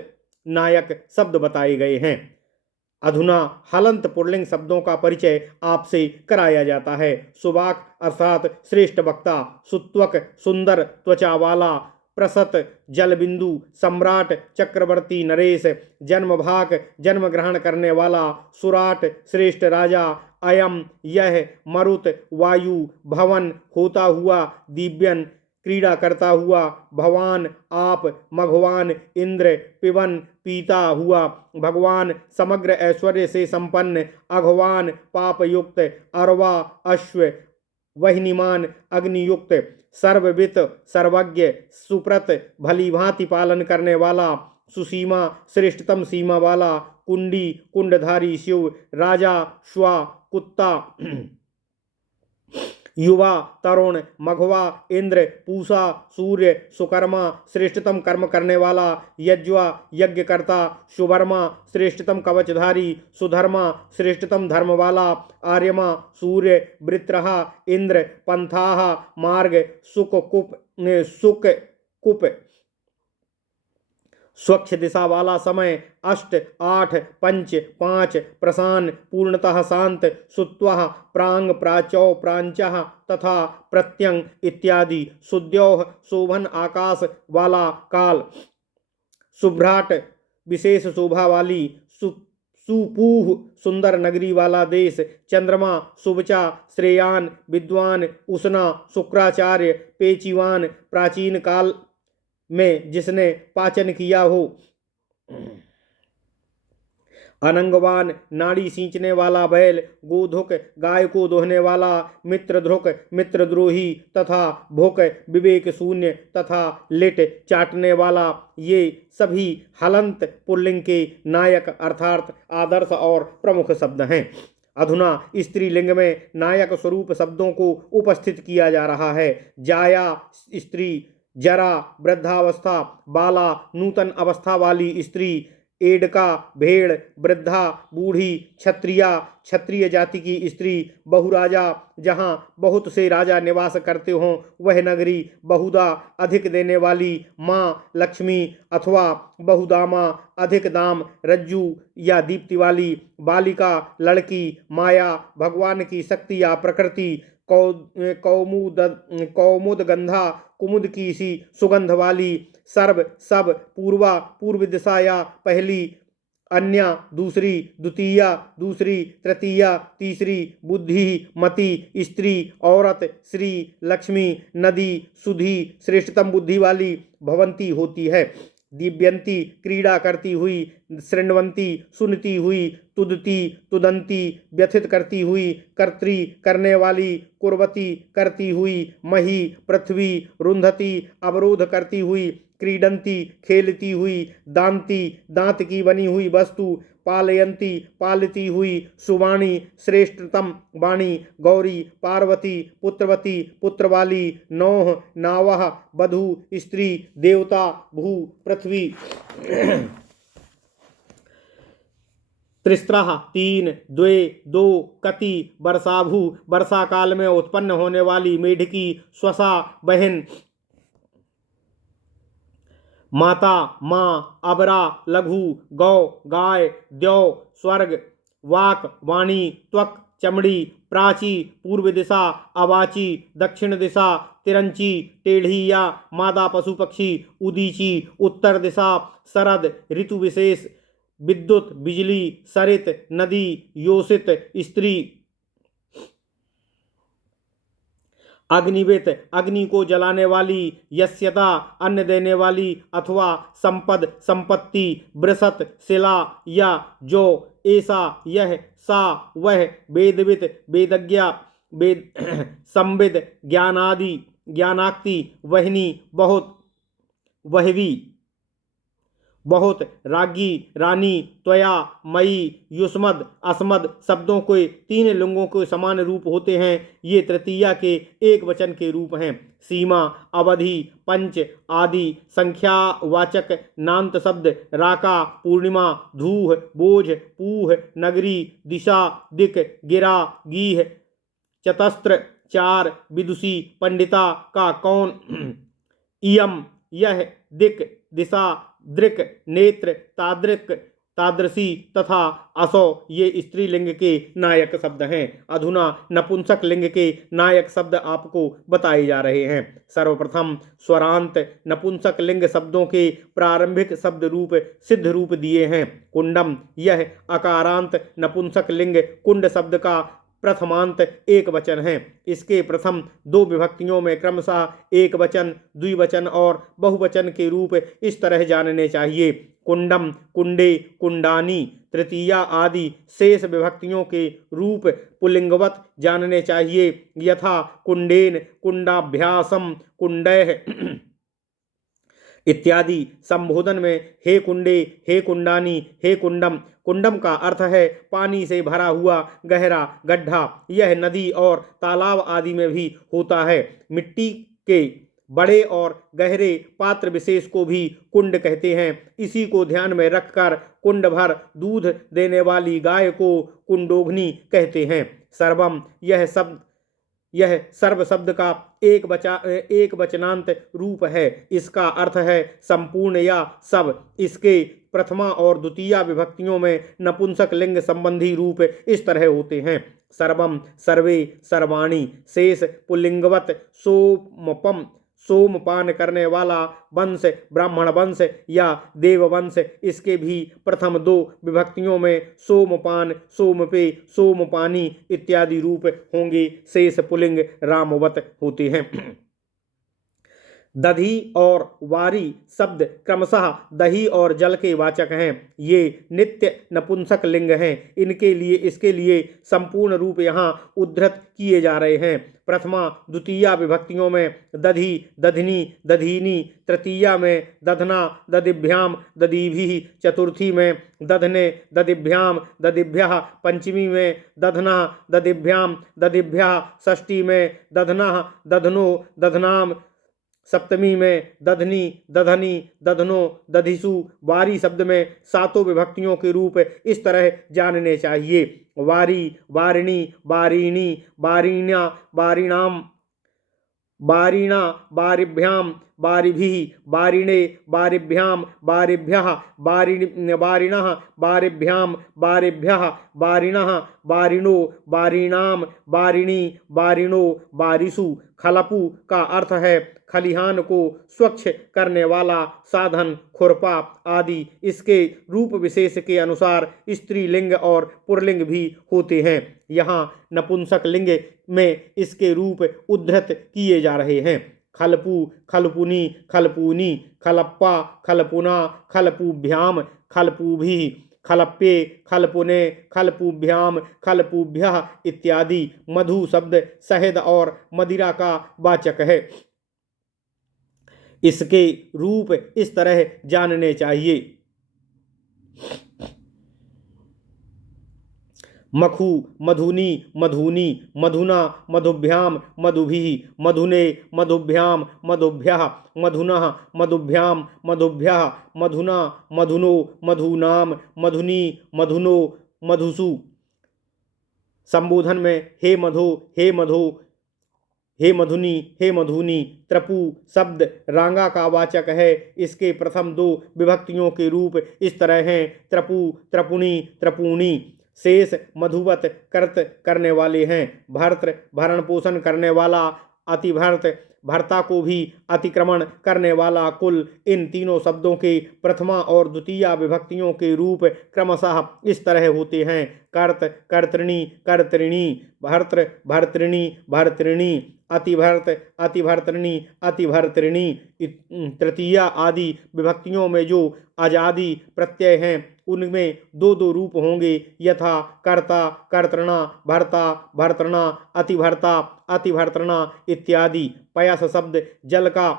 नायक शब्द बताए गए हैं। अधुना हलंत पुल्लिंग शब्दों का परिचय आपसे कराया जाता है। सुवाक अर्थात श्रेष्ठ वक्ता, सुत्वक सुंदर त्वचा वाला, प्रसत जलबिंदु, सम्राट चक्रवर्ती नरेश, जन्मभाग जन्म ग्रहण करने वाला, सुराट श्रेष्ठ राजा, अयम यह, मरुत वायु, भवन होता हुआ, दिव्यन क्रीड़ा करता हुआ, भवान आप, मघवान इंद्र, पिबन पीता हुआ, भगवान समग्र ऐश्वर्य से संपन्न, अघवान पापयुक्त, अरवा अश्व, वह्निमान अग्नियुक्त, सर्ववित सर्वज्ञ, सुप्रत भली भांति पालन करने वाला, सुसीमा श्रेष्ठतम सीमा वाला, कुंडी कुंडधारी शिव, राजा श्वा कुत्ता, युवा तरुण, मघवा इंद्र, पूषा सूर्य, सुकर्मा श्रेष्ठतम कर्म करने वाला, यज्वा यज्ञकर्ता, सुवर्मा श्रेष्ठतम कवचधारी, सुधर्मा श्रेष्ठतम धर्म वाला, आर्यमा सूर्य, वृत्रहा इंद्र, पंथाः मार्ग, सुक कुप स्वच्छ दिशा वाला, समय अष्ट आठ पंच पाँच, प्रसान पूर्णतः शांत, सुत्वः प्रांग प्राचौ प्रांचः तथा प्रत्यंग इत्यादि, सुद्योः शोभन आकाश वाला काल, सुभ्राट विशेष शोभा वाली, सुपूह सुंदर नगरी वाला देश, चंद्रमा शुभचा श्रेयान विद्वान, उष्णा शुक्राचार्य, पेचीवान प्राचीन काल में जिसने पाचन किया हो, अनंगवान नाड़ी सींचने वाला बैल, गोधुक गाय को दोहने वाला, मित्रध्रुक मित्रद्रोही तथा भुक विवेक शून्य तथा लिट चाटने वाला, ये सभी हलंत पुल्लिंग के नायक अर्थात आदर्श और प्रमुख शब्द हैं। अधुना स्त्रीलिंग में नायक स्वरूप शब्दों को उपस्थित किया जा रहा है। जाया स्त्री, जरा वृद्धावस्था, बाला नूतन अवस्था वाली स्त्री, एडका भेड़, वृद्धा बूढ़ी, क्षत्रिया क्षत्रिय जाति की स्त्री, बहुराजा जहाँ बहुत से राजा निवास करते हों वह नगरी, बहुधा अधिक देने वाली माँ लक्ष्मी अथवा बहुदामा अधिक दाम, रज्जू या दीप्ति वाली, बालिका लड़की, माया भगवान की शक्ति या प्रकृति, कौमुद गंधा कुमुद की सी सुगंध वाली, सर्व सब, पूर्वा पूर्व दिशा या पहली, अन्य दूसरी, द्वितीया दूसरी, तृतीया तीसरी, बुद्धि मति स्त्री औरत, श्री लक्ष्मी नदी, सुधी श्रेष्ठतम बुद्धि वाली भवंती होती है, दिव्यंती क्रीड़ा करती हुई, शृण्वंती सुनती हुई, तुदती तुदंती व्यथित करती हुई, कर्त्री करने वाली, कुर्वती करती हुई, मही पृथ्वी, रुंधती अवरोध करती हुई, क्रीडंती खेलती हुई, दांती दांत की बनी हुई वस्तु, पालयंती पालती हुई, सुवाणी श्रेष्ठतम वाणी, गौरी पार्वती पुत्रवती पुत्र वाली, नौह नावह वधु स्त्री, देवता भू पृथ्वी, त्रिस्त्रः तीन, द्वे दो, कति वर्षाभु वर्षा काल में उत्पन्न होने वाली, मेढकी स्वसा बहन, माता माँ, अबरा लघु, गौ गाय, द्यौ स्वर्ग, वाक वाणी, त्वक चमड़ी, प्राची पूर्व दिशा, अवाची दक्षिण दिशा, तिरंची टेढ़ी या मादा पशु पक्षी, उदीची उत्तर दिशा, शरद ऋतु विशेष, विद्युत बिजली, सरित नदी, योषित स्त्री, अग्निवित अग्नि को जलाने वाली, यस्यता अन्न देने वाली अथवा संपद संपत्ति, बृसत शिला या जो, ऐसा यह सा वह, वेदवित वेदज्ञा वेद संविद ज्ञानादि ज्ञानाक्ति, वहनी बहुत वहवी बहुत, रागी रानी, त्वया मई, युष्मद अस्मद शब्दों के तीन लिंगों के समान रूप होते हैं। ये तृतीया के एक वचन के रूप हैं। सीमा, अवधि, पंच आदि संख्यावाचक नान्त शब्द राका, पूर्णिमा, धूह, बोझ, पूह, नगरी, दिशा, दिक, गिरा, गीह, चतस्त्र, चार, विदुषी, पंडिता का कौन, इयम यह, दिक दिशा, दृक् नेत्र, तादृक तादृशी तथा असौ ये स्त्रीलिंग के नायक शब्द हैं। अधुना नपुंसक लिंग के नायक शब्द आपको बताए जा रहे हैं। सर्वप्रथम स्वरांत नपुंसक लिंग शब्दों के प्रारंभिक शब्द रूप सिद्ध रूप दिए हैं। कुंडम यह अकारांत नपुंसक लिंग कुंड शब्द का प्रथमांत एक वचन है। इसके प्रथम दो विभक्तियों में क्रमशः एक वचन, द्विवचन और बहुवचन के रूप इस तरह जानने चाहिए। कुंडम, कुंडे, कुंडानी। तृतीया आदि शेष विभक्तियों के रूप पुल्लिंगवत जानने चाहिए। यथा कुंडेन, कुंडाभ्यासम, कुंडैः इत्यादि। संबोधन में हे कुंडे, हे कुंडानी, हे कुंडम। कुंडम का अर्थ है पानी से भरा हुआ गहरा गड्ढा। यह नदी और तालाब आदि में भी होता है। मिट्टी के बड़े और गहरे पात्र विशेष को भी कुंड कहते हैं। इसी को ध्यान में रखकर कुंड भर दूध देने वाली गाय को कुंडोघनी कहते हैं। सर्वम यह सर्व शब्द का एक वचनांत रूप है। इसका अर्थ है संपूर्ण या सब। इसके प्रथमा और द्वितीया विभक्तियों में नपुंसक लिंग संबंधी रूप इस तरह होते हैं। सर्वम, सर्वे, सर्वाणी। शेष पुल्लिंगवत सोमपम, सोमपान करने वाला वंश, ब्राह्मण वंश या देववंश। इसके भी प्रथम दो विभक्तियों में सोमपान, सोमपे, सोमपानी इत्यादि रूप होंगे। शेष पुल्लिंग रामवत होते हैं। दधी और वारी शब्द क्रमशः दही और जल के वाचक हैं। ये नित्य नपुंसक लिंग हैं। इसके लिए संपूर्ण रूप यहाँ उद्धृत किए जा रहे हैं। प्रथमा द्वितीया विभक्तियों में दधी, दधनी, दधीनी। तृतीया में दधना, दधिभ्याम, दधीभिः। चतुर्थी में दधने, दधिभ्याम, दधिभ्यः। पंचमी में दधना, दधिभ्याम, दधिभ्यः। षष्ठी में दधना, दधनो, दधनाम। सप्तमी में दधनी, दधनी, दधनो, दधिसु। वारी शब्द में सातों विभक्तियों के रूप इस तरह जानने चाहिए। वारी, वारिणी, वारिणी, वारिण्या, वारिणाम, वारिणा, वारिभ्याम, वारिभिः, वारिणे, वारिभ्यां, वारिभ्यः, वारिणः, वारिभ्यां, वारिभ्यः, वारिणः, वारिणो, वारिणाम, वारिणी, वारिणो, वारिषु। खलपु का अर्थ है खलिहान को स्वच्छ करने वाला साधन, खुरपा आदि। इसके रूप विशेष के अनुसार स्त्रीलिंग और पुल्लिंग भी होते हैं। यहाँ नपुंसक लिंग में इसके रूप उद्धृत किए जा रहे हैं। खलपु, खलपुनी, खलपूनी, खलप्पा, खलपुना, खलपुभ्याम, खलपुभिः, खलप्ये, खलपुने, खलपुभ्याम, खलपुभ्यः इत्यादि। मधु शब्द शहद और मदिरा का वाचक है। इसके रूप इस तरह जानने चाहिए। मखु, मधुनी, मधुनी, मधुना, मधुभ्याम, मधुभिः, मधुने, मधुभ्याम, मधुभ्यः, मधुनः, मधुभ्याम, मधुभ्यः, मधुना, मधुनो, मधुनाम, मधुनी, मधुनो, मधुसु। संबोधन में हे मधो, हे मधो, हे मधुनी, हे मधुनी। त्रपु शब्द रांगा का वाचक है। इसके प्रथम दो विभक्तियों के रूप इस तरह हैं। त्रपु, त्रपुणी, त्रपूणी। शेष मधुवत कर्त करने वाले हैं। भर्तृ भरण पोषण करने वाला, अतिभर्त भर्ता को भी अतिक्रमण करने वाला। कुल। इन तीनों शब्दों के प्रथमा और द्वितीया विभक्तियों के रूप क्रमशः इस तरह होते हैं। कर्त, कर्तृणी, कर्तृणी। भर्तृ, भर्तृणी, भर्तृणी। अतिभर्त, अतिभर्तृणी, अतिभर्तृणी। तृतीया आदि विभक्तियों में जो अजादि प्रत्यय हैं उनमें दो दो रूप होंगे, यथा कर्ता, कर्तृणा, भर्ता, भर्तृणा, अतिभर्ता, अतिभर्तृणा इत्यादि। पयस शब्द जल का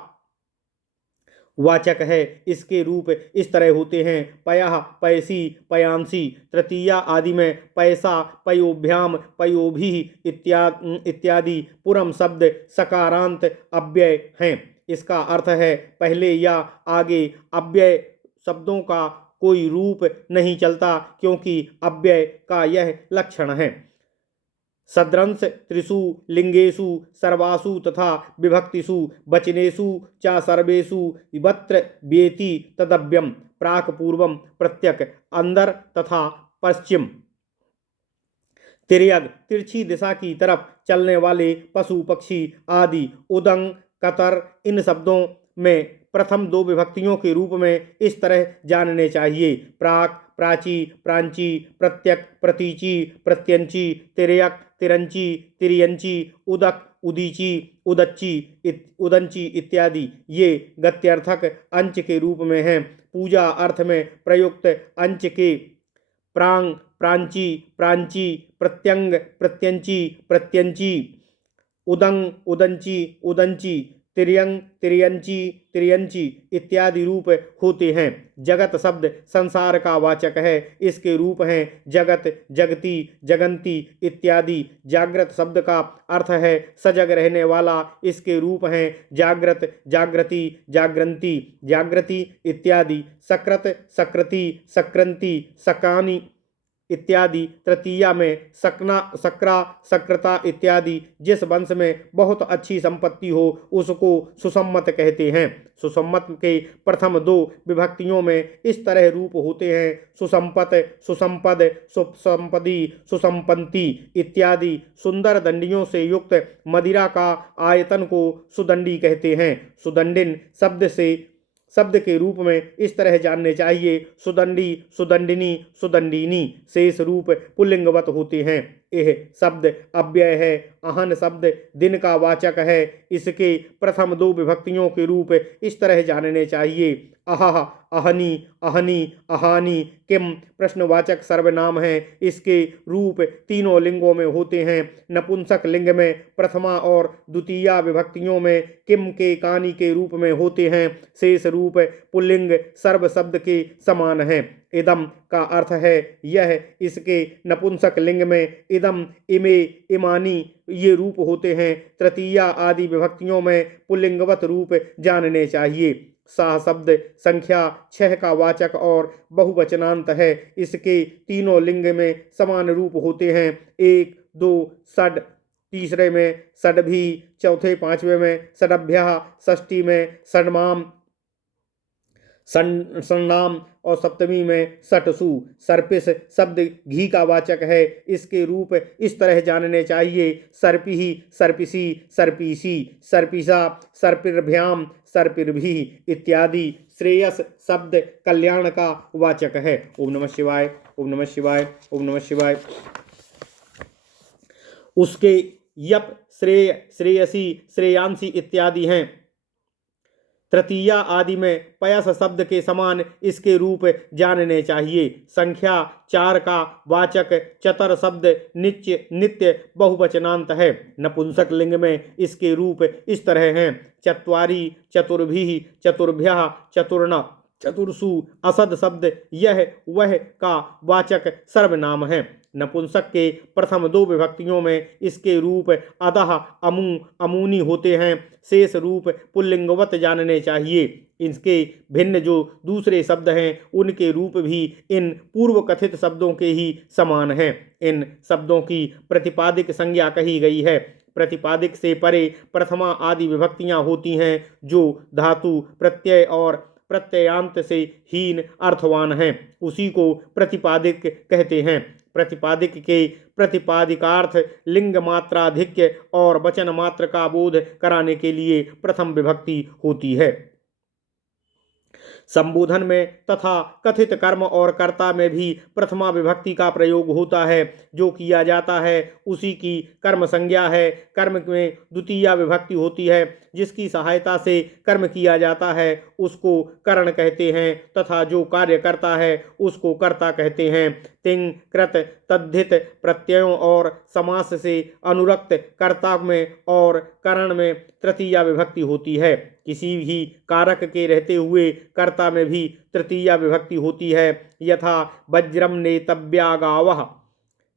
वाचक है। इसके रूप इस तरह होते हैं। पयः, पयसी, पयांसी। तृतीया आदि में पैसा, पयोभ्याम, पयोभिः इत्यादि पुरम शब्द सकारांत अव्यय हैं। इसका अर्थ है पहले या आगे अव्यय शब्दों का कोई रूप नहीं चलता, क्योंकि अव्यय का यह लक्षण है। सद्रंश त्रिषु लिंगेषु सर्वासु तथा विभक्तिषु वचनेषु च सर्वेषु वत्र वेति तदव्यम। प्राक, पूर्वम, प्रत्यक, अंदर तथा पश्चिम। तिर्यक तिरछी दिशा की तरफ चलने वाले पशु पक्षी आदि। उदंग, कतर इन शब्दों में प्रथम दो विभक्तियों के रूप में इस तरह जानने चाहिए। प्राक, प्राची, प्रांची, प्रत्यक, प्रतीची, प्रत्यंची। तिर्यक, तिरंची, तिर्यंची। उदक, उदीची, उदच्ची, उदंची इत्यादि। ये गत्यर्थक अंच के रूप में हैं। पूजा अर्थ में प्रयुक्त अंच के प्रांग, प्रांची, प्रांची, प्रत्यंग, प्रत्यंची, प्रत्यंची। उदंग, उदंची, उदंची। तिर्यंग, तिर्यंची, तिर्यंची इत्यादि रूप होते हैं। जगत शब्द संसार का वाचक है। इसके रूप हैं जगत, जगती, जगंती इत्यादि। जागृत शब्द का अर्थ है सजग रहने वाला। इसके रूप हैं जागृत, जागृति, जागृंती, जागृति इत्यादि। सकृत, सकृति, सक्रांति, सकानी इत्यादि। तृतीया में सकना, सक्रा, सक्रता इत्यादि। जिस वंश में बहुत अच्छी संपत्ति हो उसको सुसम्मत कहते हैं। सुसम्मत के प्रथम दो विभक्तियों में इस तरह रूप होते हैं। सुसंपत, सुसंपद, सुसंपदी, सुसंपत्ति इत्यादि। सुंदर दंडियों से युक्त मदिरा का आयतन को सुदंडी कहते हैं। सुदंडिन शब्द के रूप में इस तरह जानने चाहिए। सुदंडी, सुदंडिनी, सुदंडिनी। शेष रूप पुल्लिंगवत होते हैं। यह शब्द अव्यय है। अहन शब्द दिन का वाचक है। इसके प्रथम दो विभक्तियों के रूप इस तरह जानने चाहिए। अहह, अहनी, अहनी, अहानी। किम प्रश्नवाचक सर्वनाम है। इसके रूप तीनों लिंगों में होते हैं। नपुंसक लिंग में प्रथमा और द्वितीया विभक्तियों में किम के कानी के रूप में होते हैं। शेष रूप पुल्लिंग सर्व शब्द के समान है। इदम का अर्थ है यह। इसके नपुंसक लिंग में इदम, इमे, इमानी ये रूप होते हैं। तृतीया आदि विभक्तियों में पुल्लिंगवत रूप जानने चाहिए। साह शब्द संख्या 6 का वाचक और बहुवचनांत है। इसके तीनों लिंग में समान रूप होते हैं। 1, 2 षड, तीसरे में षडभी, चौथे पांचवें में षडभ्यः, षष्ठी में षण्माम सन्नाम और सप्तमी में सटसु। सर्पिस शब्द घी का वाचक है। इसके रूप इस तरह जानने चाहिए। सर्पिही, सर्पिसी, सर्पीसी, सर्पिसा, सर्पिर्भ्याम, सर्पिर्भी इत्यादि। श्रेयस शब्द कल्याण का वाचक है। ओम नमः शिवाय, ओम नमः शिवाय, ओम नमः शिवाय। उसके यप, श्रेय, श्रेयसी, श्रेयांसी इत्यादि हैं। तृतीया आदि में पयस शब्द के समान इसके रूप जानने चाहिए। संख्या 4 का वाचक चतर शब्द नित्य, नित्य बहुवचनांत है। नपुंसक लिंग में इसके रूप इस तरह हैं। चत्वारी, चतुर्भिः, चतुर्भ्यः, चतुर्ण, चतुर्षु। असद शब्द यह वह का वाचक सर्वनाम है। नपुंसक के प्रथम 2 विभक्तियों में इसके रूप अदह, अमू, अमूनी होते हैं। शेष रूप पुल्लिंगवत जानने चाहिए। इसके भिन्न जो दूसरे शब्द हैं उनके रूप भी इन पूर्व कथित शब्दों के ही समान हैं। इन शब्दों की प्रतिपादिक संज्ञा कही गई है। प्रतिपादिक से परे प्रथमा आदि विभक्तियां होती हैं जो धातु, प्रत्यय और प्रत्ययांत से हीन अर्थवान हैं। उसी को प्रतिपादिक कहते हैं। प्रतिपादिक के प्रतिपादिकार्थ लिंग मात्राधिक्य और वचन मात्र का बोध कराने के लिए प्रथम विभक्ति होती है। संबोधन में तथा कथित कर्म और कर्ता में भी प्रथमा विभक्ति का प्रयोग होता है। जो किया जाता है उसी की कर्म संज्ञा है। कर्म में द्वितीया विभक्ति होती है। जिसकी सहायता से कर्म किया जाता है उसको करण कहते हैं तथा जो कार्य करता है उसको कर्ता कहते हैं। तिंग, कृत, तद्धित प्रत्ययों और समास से अनुरक्त कर्ता में और करण में तृतीया विभक्ति होती है। किसी भी कारक के रहते हुए कर्ता में भी तृतीया विभक्ति होती है। यथा वज्रम नेतव्यागावः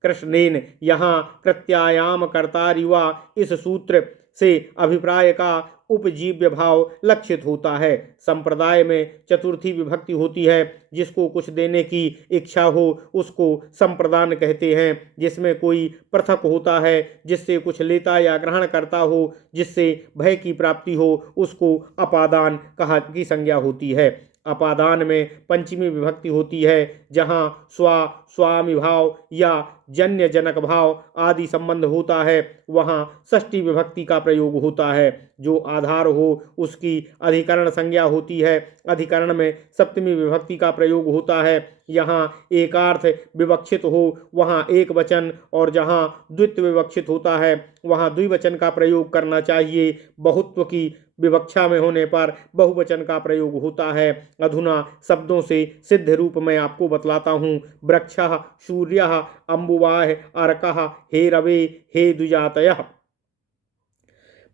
कृष्णेन, यहाँ कृत्यायाम कर्तारिवा इस सूत्र से अभिप्राय का उपजीव्य भाव लक्षित होता है। संप्रदाय में चतुर्थी विभक्ति होती है। जिसको कुछ देने की इच्छा हो उसको संप्रदान कहते हैं। जिसमें कोई पृथक होता है, जिससे कुछ लेता या ग्रहण करता हो, जिससे भय की प्राप्ति हो उसको अपादान कहा की संज्ञा होती है। अपादान में पंचमी विभक्ति होती है। जहाँ स्वा, स्वामी भाव या जन्य जनक भाव आदि संबंध होता है वहाँ षष्ठी विभक्ति का प्रयोग होता है। जो आधार हो उसकी अधिकरण संज्ञा होती है। अधिकरण में सप्तमी विभक्ति का प्रयोग होता है। यहाँ एकार्थ विवक्षित हो वहाँ एक वचन और जहाँ द्वित्व विवक्षित होता है वहाँ द्विवचन का प्रयोग करना चाहिए। बहुत्व की विवक्षा में होने पर बहुवचन का प्रयोग होता है। अधुना शब्दों से सिद्ध रूप में आपको बतलाता हूँ। वृक्षः, सूर्यः, अम्बुवाः, अर्कः, हे रवे, हे द्विजातयः।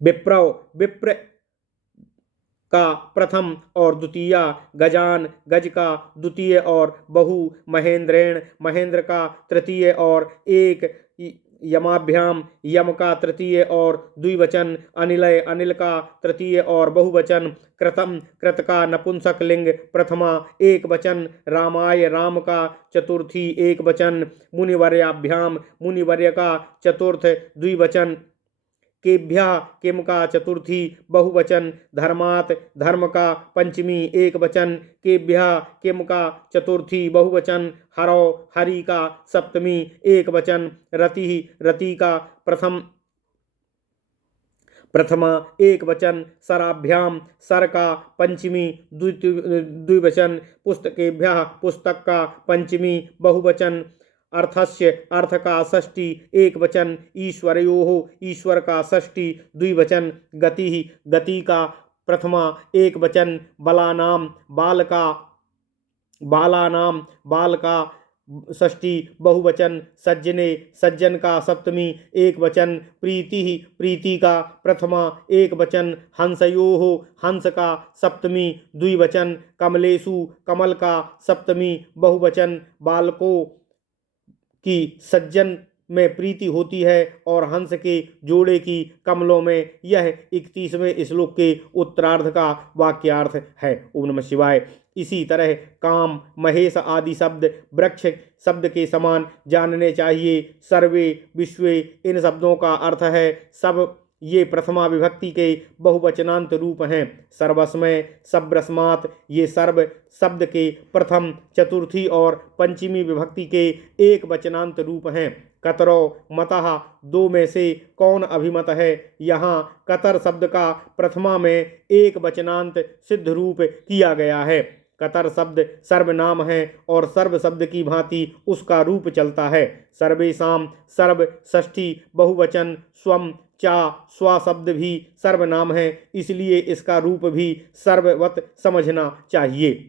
विप्रौ, विप्र का प्रथम और द्वितीया, गजान, गज का द्वितीय और बहु, महेंद्रेण, महेंद्र का तृतीय और एक, यमाभ्याम, यम का तृतीय और द्विवचन, अनिलय, अनिल का तृतीय और बहुवचन, कृतम, कृत का नपुंसक लिंग प्रथमा एक वचन, रामाय, राम का चतुर्थी एक वचन, मुनिवर्याभ्याम, मुनिवर्य का चतुर्थ द्विवचन, केभ्यः, किम का चतुर्थी बहुवचन, धर्मात्, धर्म का पंचमी एक वचन, केभ्यः, किम का चतुर्थी बहुवचन, हरौ, हरि का सप्तमी एक वचन, रति, रति का प्रथमा एक वचन, सराभ्याम, सर का पंचमी द्विवचन, पुस्तकेभ्यः, पुस्तक का पंचमी बहुवचन, अर्थस्य, अर्थ का षष्ठी एक वचन, ईश्वरयोः, ईश्वर का षष्ठी द्विवचन, गति, गति का प्रथमा एक वचन, बलानाम, बाल का, बालानाम, बाल का षष्ठी बहुवचन, सज्जने सज्जन का सप्तमी एक वचन, प्रीति प्रीति का प्रथमा एक वचन, हंसयोः हंस का सप्तमी द्विवचन, कमलेषु कमल का सप्तमी बहुवचन, बालकों की सज्जन में प्रीति होती है और हंस के जोड़े की कमलों में। यह 31वें श्लोक के उत्तरार्ध का वाक्यार्थ है। ओम नमः शिवाय। इसी तरह काम, महेश आदि शब्द वृक्ष शब्द के समान जानने चाहिए। सर्वे, विश्वे इन शब्दों का अर्थ है सब। ये प्रथमा विभक्ति के बहुवचनांत रूप हैं। सर्वस्मय, सब्रस्मात् ये सर्व शब्द के प्रथम, चतुर्थी और पंचमी विभक्ति के एक वचनांत रूप हैं। कतरो मतः दो में से कौन अभिमत है? यहाँ कतर शब्द का प्रथमा में एक वचनांत सिद्ध रूप किया गया है। कतर शब्द सर्वनाम है और सर्व शब्द की भांति उसका रूप चलता है। सर्वेषाम सर्व षष्ठी बहुवचन, स्वम चा स्व शब्द भी सर्वनाम है, इसलिए इसका रूप भी सर्ववत समझना चाहिए।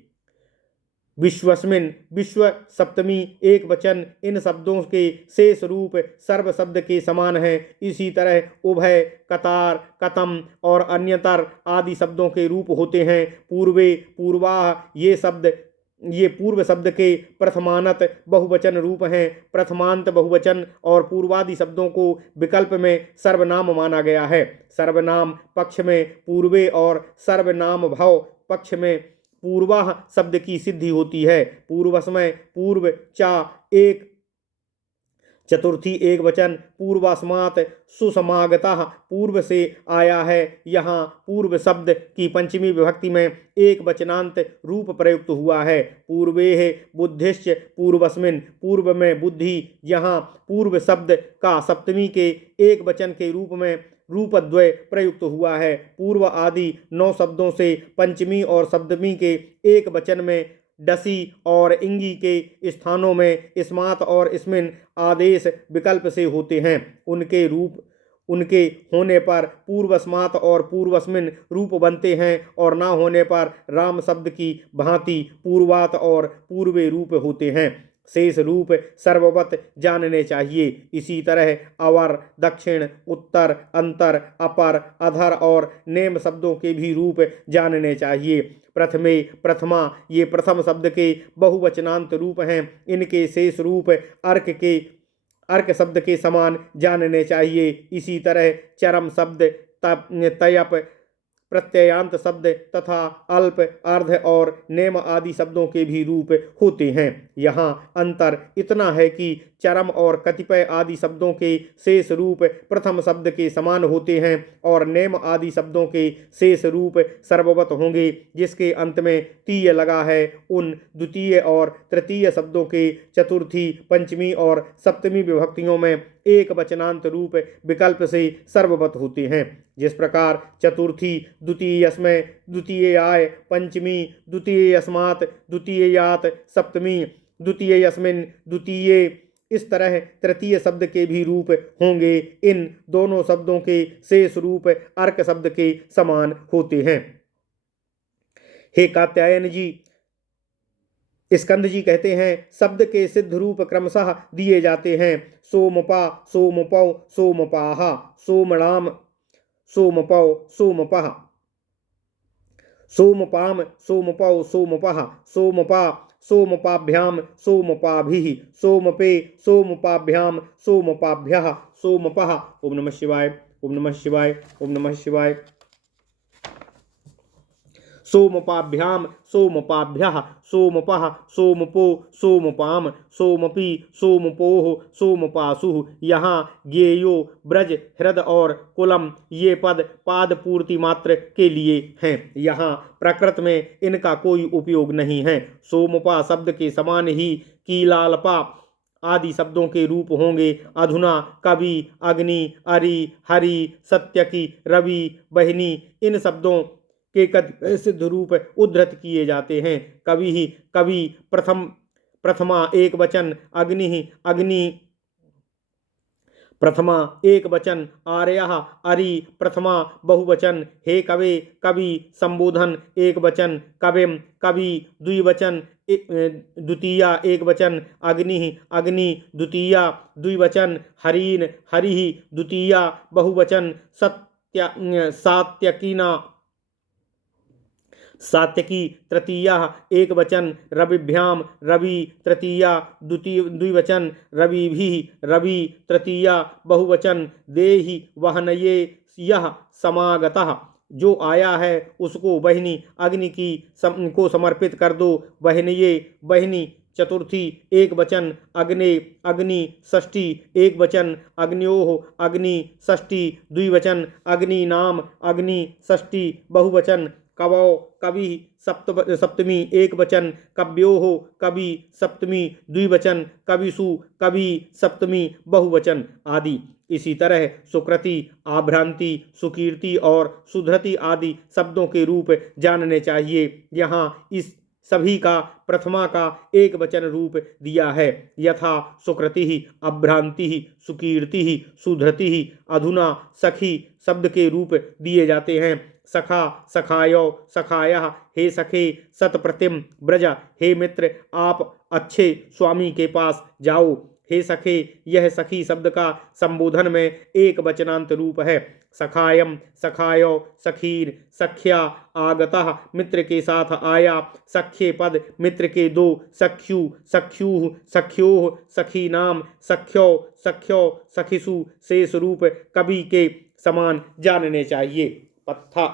विश्वस्मिन विश्व सप्तमी एक वचन, इन शब्दों के शेष रूप सर्व शब्द के समान है। इसी तरह उभय, कतार, कतम और अन्यतर आदि शब्दों के रूप होते हैं। पूर्वे, पूर्वाह ये पूर्व शब्द के प्रथमानत बहुवचन रूप हैं। प्रथमांत बहुवचन और पूर्वादि शब्दों को विकल्प में सर्वनाम माना गया है। सर्वनाम पक्ष में पूर्वे और सर्वनाम भाव पक्ष में पूर्वाह शब्द की सिद्धि होती है। पूर्वस्मय पूर्व चा एक चतुर्थी एक वचन, पूर्वास्मात् सुसमागतः पूर्व से आया है। यहाँ पूर्व शब्द की पंचमी विभक्ति में एक वचनांत रूप प्रयुक्त हुआ है। पूर्वेः बुद्धिश्च पूर्वस्मिन् पूर्व में बुद्धि, यहाँ पूर्व शब्द का सप्तमी के एक वचन के रूप में रूपद्वय प्रयुक्त हुआ है। पूर्व आदि 9 शब्दों से पंचमी और सप्तमी के एक वचन में डसी और इंगी के स्थानों में स्मात और स्मिन आदेश विकल्प से होते हैं। उनके होने पर पूर्वस्मात और पूर्वस्मिन रूप बनते हैं और ना होने पर राम शब्द की भांति पूर्वात और पूर्वे रूप होते हैं। शेष रूप सर्ववत जानने चाहिए। इसी तरह अवर, दक्षिण, उत्तर, अंतर, अपर, अधर और नेम शब्दों के भी रूप जानने चाहिए। प्रथमे, प्रथमा ये प्रथम शब्द के बहुवचनांत रूप हैं। इनके शेष रूप अर्क शब्द के समान जानने चाहिए। इसी तरह चरम शब्द, तयप प्रत्ययांत शब्द तथा अल्प, अर्ध और नेम आदि शब्दों के भी रूप होते हैं। यहाँ अंतर इतना है कि चरम और कतिपय आदि शब्दों के शेष रूप प्रथम शब्द के समान होते हैं और नेम आदि शब्दों के शेष रूप सर्ववत होंगे। जिसके अंत में तीय लगा है उन द्वितीय और तृतीय शब्दों के चतुर्थी, पंचमी और सप्तमी विभक्तियों में एक वचनांत रूप विकल्प से सर्ववत होते हैं। जिस प्रकार चतुर्थी द्वितीयस्मै, द्वितीयाय, पंचमी द्वितीयस्मात्, द्वितीयात्, सप्तमी द्वितीयस्मिन्, द्वितीये, इस तरह तृतीय शब्द के भी रूप होंगे। इन दोनों शब्दों के शेष रूप अर्क शब्द के समान होते हैं। हे कात्यायन जी, स्कंद जी कहते हैं शब्द के सिद्ध रूप क्रमशः दिए जाते हैं। सोमपा, सोमपौ, सोमपाह, सोमणाम, सोमपौ, सोमपः, सोमपाम, सोमपौ, सोमपः, सोमपा, सोमपाभ्याम, सोमपाभिः, सोमपे, सोमपाभ्याम, सोमपाभ्यः, सोमपः। ओम नमः शिवाय, ओम नमः शिवाय, ओम नमः शिवाय। सोमपाभ्याम, सोमपाभ्यः, सोमपः, सोमपो, सोमपाम, सोमपी, सोमपोः, सोमपासुः। यहाँ ज्ञेयो, ब्रज, हृद और कुलम ये पद पाद पूर्ति मात्र के लिए हैं। यहाँ प्रकृत में इनका कोई उपयोग नहीं है। सोमपा शब्द के समान ही कीलाल्पा आदि शब्दों के रूप होंगे। अधुना, कवि, अग्नि, अरि, हरि, सत्यकी, रवि, बहिनी इन शब्दों के कद सिद्ध रूप उद्धृत किए जाते हैं। कवि प्रथमा एक वचन, अग्नि अग्नि प्रथमा एक वचन, आर्यः अरि प्रथमा बहुवचन। हे कवे कवि संबोधन एक वचन, कविम कवि द्विवचन द्वितीया एक वचन, अग्नि अग्नि द्वितीया द्विवचन, हरीन हरिः द्वितीया बहुवचन, सात्यकीना सात्यकी तृतीया एक वचन, रविभ्याम रवि तृतीया द्विवचन, रविभिः रवि तृतीया बहुवचन, देहि वहनये यह समागतः, जो आया है उसको वहिनी अग्नि को समर्पित कर दो। वहनये वहिनी चतुर्थी एक वचन, अग्ने अग्नि षष्ठी एक वचन, अग्न्योः अग्नि षष्ठी द्विवचन, अग्नि नाम अग्नि षष्ठी बहुवचन, कवौ कवि सप्तमी एक वचन, कव्योः कवि सप्तमी द्विवचन, कविषु कवि सप्तमी बहुवचन आदि। इसी तरह सुकृति, आभ्रांति, सुकीर्ति और सुधृति आदि शब्दों के रूप जानने चाहिए। यहाँ इस सभी का प्रथमा का एक वचन रूप दिया है। यथा सुकृति, अभ्रांति, सुकीर्ति, सुधृति। अधुना सखी शब्द के रूप दिए जाते हैं। सखा सखायो सखायः, हे सखे सतप्रतिम ब्रज, हे मित्र आप अच्छे स्वामी के पास जाओ। हे सखे यह सखी शब्द का संबोधन में एक वचनांत रूप है। सखायम सखायो सखीर, सख्या आगतः मित्र के साथ आया। सख्ये पद मित्र के दो, सख्यु सख्युः सख्योः, सखी नाम सख्यो सख्यो सखिसु शेष रूप कवि के समान जानने चाहिए। पत्था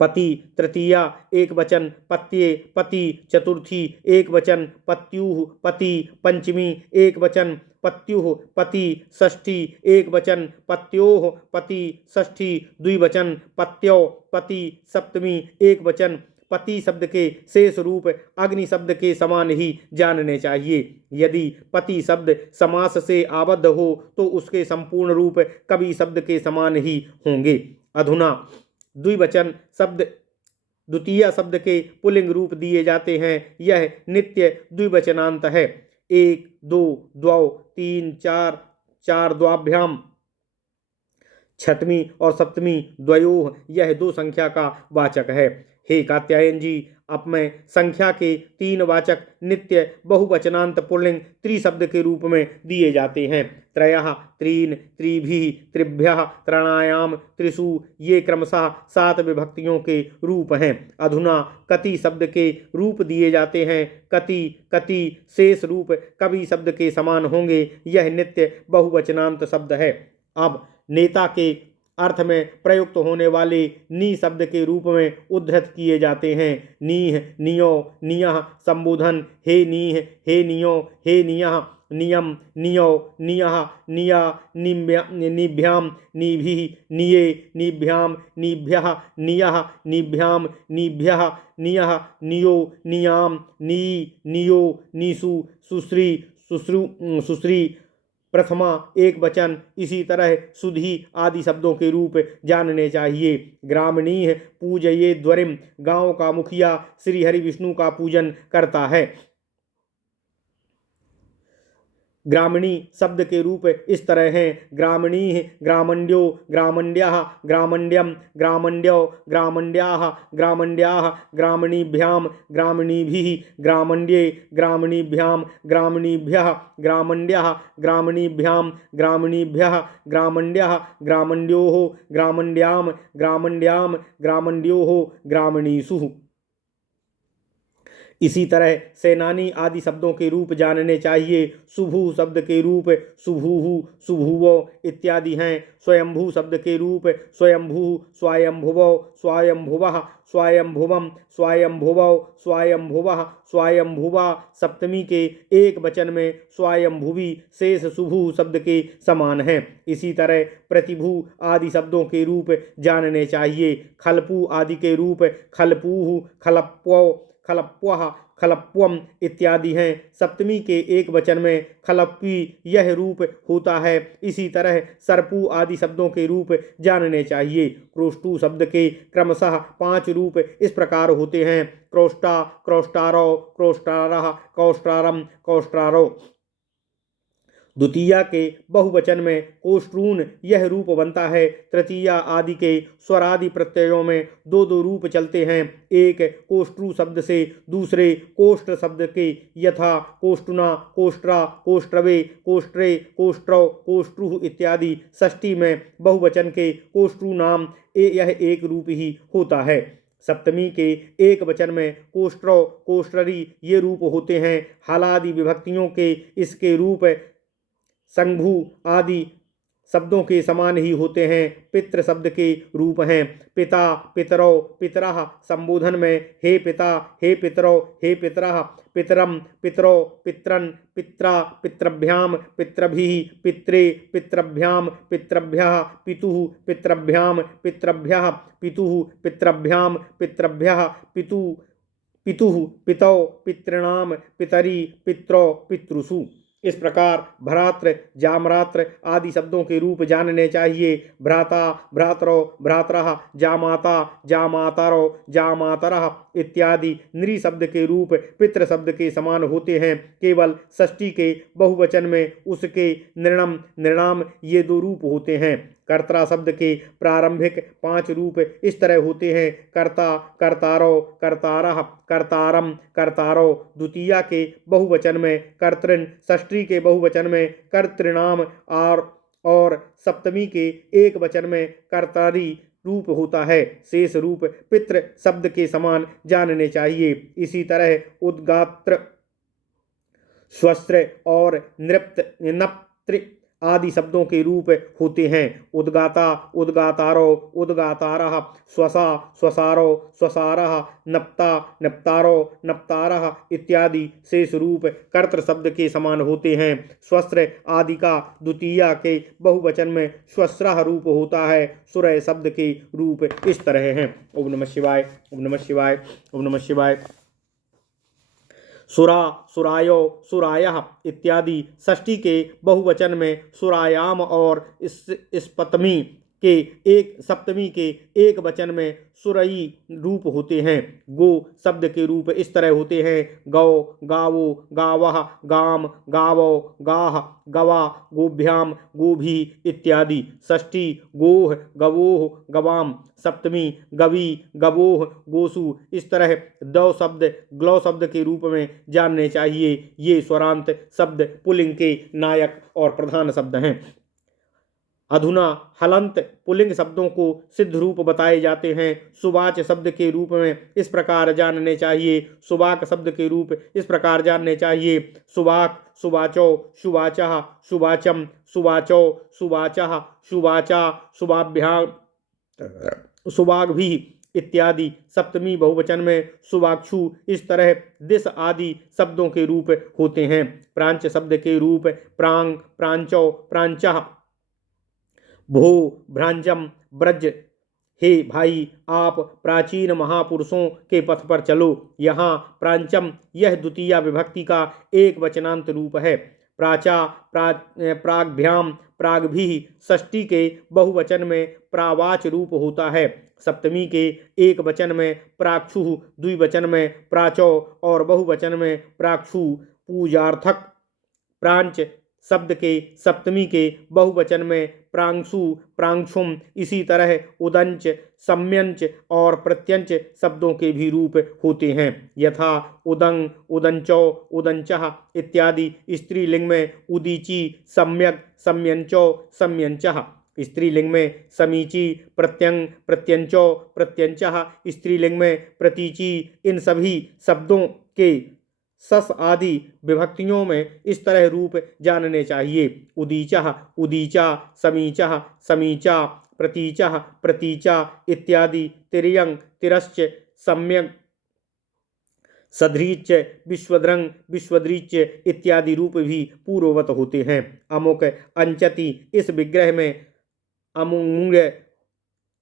पति तृतीया एक वचन, पत्ये पति चतुर्थी एक वचन, पत्युः पति पंचमी एक वचन, पत्युः पति षष्ठी एक वचन, पत्योः पति षष्ठी द्विवचन, पत्यो पति सप्तमी एक वचन। पति शब्द के शेष रूप अग्नि शब्द के समान ही जानने चाहिए। यदि पति शब्द समास से आबद्ध हो तो उसके संपूर्ण रूप कवि शब्द के समान ही होंगे। अधुना द्विवचन शब्द द्वितीय शब्द के पुल्लिंग रूप दिए जाते हैं। यह नित्य द्विवचनांत है। एक दो द्वौ तीन चार, चार द्वाभ्याम, छठवीं और सप्तमी द्वयोः, यह दो संख्या का वाचक है। हे कात्यायन जी, अब मैं संख्या के तीन वाचक नित्य बहुवचनांत पुल्लिंग त्रिशब्द के रूप में दिए जाते हैं। त्रयः त्रीन, त्रिभिः त्रिभ्यः, त्रणायाम त्रिषु, ये क्रमशः 7 विभक्तियों के रूप हैं। अधुना कति शब्द के रूप दिए जाते हैं। कति कति शेष रूप कवि शब्द के समान होंगे। यह नित्य बहुवचनांत शब्द है। अब नेता के अर्थ में प्रयुक्त होने वाले नी शब्द के रूप में उद्धृत किए जाते हैं। नीह नियो नियः संबोधन, हे नीह हे नियो हे नियः, नियम नियो नियः निया, निभ्याम निभिः निये, निभ्याम निभ्यः नियः, निभ्याम निभ्यः नियः, नियो नियाम नी नियो नीसु, सुश्री सुश्री प्रथमा एक वचन। इसी तरह सुधी आदि शब्दों के रूप जानने चाहिए। ग्रामणीः पूजये द्वरिम, गांव का मुखिया श्री हरि विष्णु का पूजन करता है। ग्रामणी शब्द के रूप इस तरह हैं। ग्रामणीः ग्रामण्यो ग्रामण्यः, ग्रामण्यम ग्रामण्यो ग्रामण्याः, ग्रामण्याः ग्रामणीभ्याम ग्रामणीभिः, ग्रामण्ये ग्रामणीभ्याम ग्रामणीभ्यः, ग्रामण्यः ग्रामणीभ्याम ग्रामणीभ्यः, ग्रामण्यः ग्रामण्योः ग्रामण्याम ग्रामण्याम ग्रामण्योः, ग्रामणीषु। इसी तरह सेनानी आदि शब्दों के रूप जानने चाहिए। शुभु शब्द के रूप शुभुः शुभुवो इत्यादि हैं। स्वयंभू शब्द के रूप स्वयंभू स्वायंभुवो स्वायंभुवः, स्वायंभुवम स्वायंभुवो स्वायंभुवः, स्वायंभुवा सप्तमी के एक वचन में स्वायंभुवी शेष शुभु शब्द के समान हैं। इसी तरह प्रतिभू आदि शब्दों के रूप जानने चाहिए। खलपू आदि के रूप खलपूः खलप्वो खलप्वः खलप्वम इत्यादि हैं। सप्तमी के एक वचन में खलप्वी यह रूप होता है। इसी तरह सर्पू आदि शब्दों के रूप जानने चाहिए। क्रोष्टू शब्द के क्रमशः 5 रूप इस प्रकार होते हैं। क्रोष्टा क्रोष्टारो क्रोष्टारः कौष्ट्रारम कौष्ट्रारो। द्वितीया के बहुवचन में कोष्टरून यह रूप बनता है। तृतीया आदि के स्वरादि प्रत्ययों में दो दो रूप चलते हैं। एक कोष्टृ शब्द से दूसरे कोष्ठ शब्द के, यथा कोष्टुना, कोष्ट्रा, कोष्ट्रवे, कोष्ट्रे, कोष्ट्रौ, कोष्ट्रु इत्यादि। षष्ठी में बहुवचन के कोष्टृ नाम यह एक रूप ही होता है। सप्तमी के एक वचन में कोष्ट्रौ, कोष्ट्ररी ये रूप होते हैं। हलादि विभक्तियों के इसके रूप संभू आदि शब्दों के समान ही होते हैं। पितृ शब्द के रूप हैं पिता, पितरौ, पितरः। संबोधन में हे पिता, हे पितरौ, हे पितरः, पितरम, पितरौ, पित्रन, पित्रा, पितृभ्याम, पितृभिः, पित्रे, पितृभ्याम, पितृभ्यः, पितुः, पितृभ्याम, पितृभ्यः, पितुः, पितृभ्याम, पितृभ्यः, पितुः, पितौ, पितॄणाम, पितरी, पित्रौ, पितृसु। इस प्रकार भ्रातृ, जामरात्र आदि शब्दों के रूप जानने चाहिए। भ्राता, भ्रातरौ, भ्रातरः, जामाता, जामातरौ, जामातरः इत्यादि। नृ शब्द के रूप पितृ शब्द के समान होते हैं। केवल षष्ठी के बहुवचन में उसके नृणम, नृणाम ये दो रूप होते हैं। कर्ता शब्द के प्रारंभिक 5 रूप इस तरह होते हैं। कर्ता, कर्तारो, कर्तारः, कर्तारम, कर्तारो। द्वितीया के बहुवचन में कर्तृन, षष्ठी के बहुवचन में कर्तृणाम और सप्तमी के एक वचन में कर्तारी रूप होता है। शेष रूप पितृ शब्द के समान जानने चाहिए। इसी तरह उद्गात्र, स्वस्त्र और नप्त्र आदि शब्दों के रूप होते हैं। उद्गाता, उद्गातारो, उद्गातारः, स्वसा, स्वसारो, स्वसारः, नप्ता, नप्तारो, नप्तारः इत्यादि। शेष रूप कर्तृ शब्द के समान होते हैं। स्वस्त्र आदि का द्वितीया के बहुवचन में स्वस्रः रूप होता है। सुरय शब्द के रूप इस तरह हैं। ओम नमः शिवाय, ओम नमः शिवाय, ओम नमः शिवाय। सुरा, सुरायो, सुरायः इत्यादि। षष्ठी के बहुवचन में सुरायाम और सप्तमी के एक वचन में सुरई रूप होते हैं। गो शब्द के रूप इस तरह होते हैं। गौ, गावो, गावः, गाम, गावो, गाह, गवा, गोभ्याम, गोभी इत्यादि। षष्ठी गोह, गवोह, गवाम। सप्तमी गवी, गवोह, गोसु। इस तरह दौ शब्द ग्लौ शब्द के रूप में जानने चाहिए। ये स्वरांत शब्द पुल्लिंग के नायक और प्रधान शब्द हैं। अधुना हलंत पुल्लिंग शब्दों को सिद्ध रूप बताए जाते हैं। सुवाच शब्द के रूप में इस प्रकार जानने चाहिए। सुवाक शब्द के रूप इस प्रकार जानने चाहिए। सुवाक, सुवाचौ, सुवाचः, सुवाचम, सुवाचौ, सुवाचः, सुवाचा, सुवाभ्याम, सुवाग्भिः इत्यादि। सप्तमी बहुवचन में सुवाक्षु। इस तरह दिश आदि शब्दों के रूप होते हैं। प्रांच शब्द के रूप प्रांग, प्रांचौ, प्रांचः, भो, भ्रांजम, ब्रज। हे भाई, आप प्राचीन महापुरुषों के पथ पर चलो। यहाँ प्रांचम यह द्वितीया विभक्ति का एक वचनांत रूप है। प्राचा, प्राग्भ्याम, प्राग्भिः। षष्ठी के बहुवचन में प्रावाच रूप होता है। सप्तमी के एक वचन में प्राक्षु, द्विवचन में प्राचौ और बहुवचन में प्राक्षु पूजार्थक। प्रांच शब्द के सप्तमी के बहुवचन में प्रांशु, प्रांशुम। इसी तरह उदंच, सम्यंच और प्रत्यंच शब्दों के भी रूप होते हैं। यथा उदंग, उदंचौ, उदंचः इत्यादि। स्त्रीलिंग में उदीची, सम्यक, सम्यंचौ, सम्यंचः। स्त्रीलिंग में समीची, प्रत्यंग, प्रत्यंचौ, प्रत्यंचः। स्त्रीलिंग में प्रतीची। इन सभी शब्दों के सस आदि विभक्तियों में इस तरह रूप जानने चाहिए। उदीचः, उदीचा, समीचः, समीचा, प्रतीचः, प्रतीचा इत्यादि। तिर्यंग, तिरश्च, सम्यक, सध्रीच, विश्वद्रंग, विश्वद्रीच इत्यादि रूप भी पूर्ववत होते हैं। अमुक, अंचति इस विग्रह में अमुंग्य,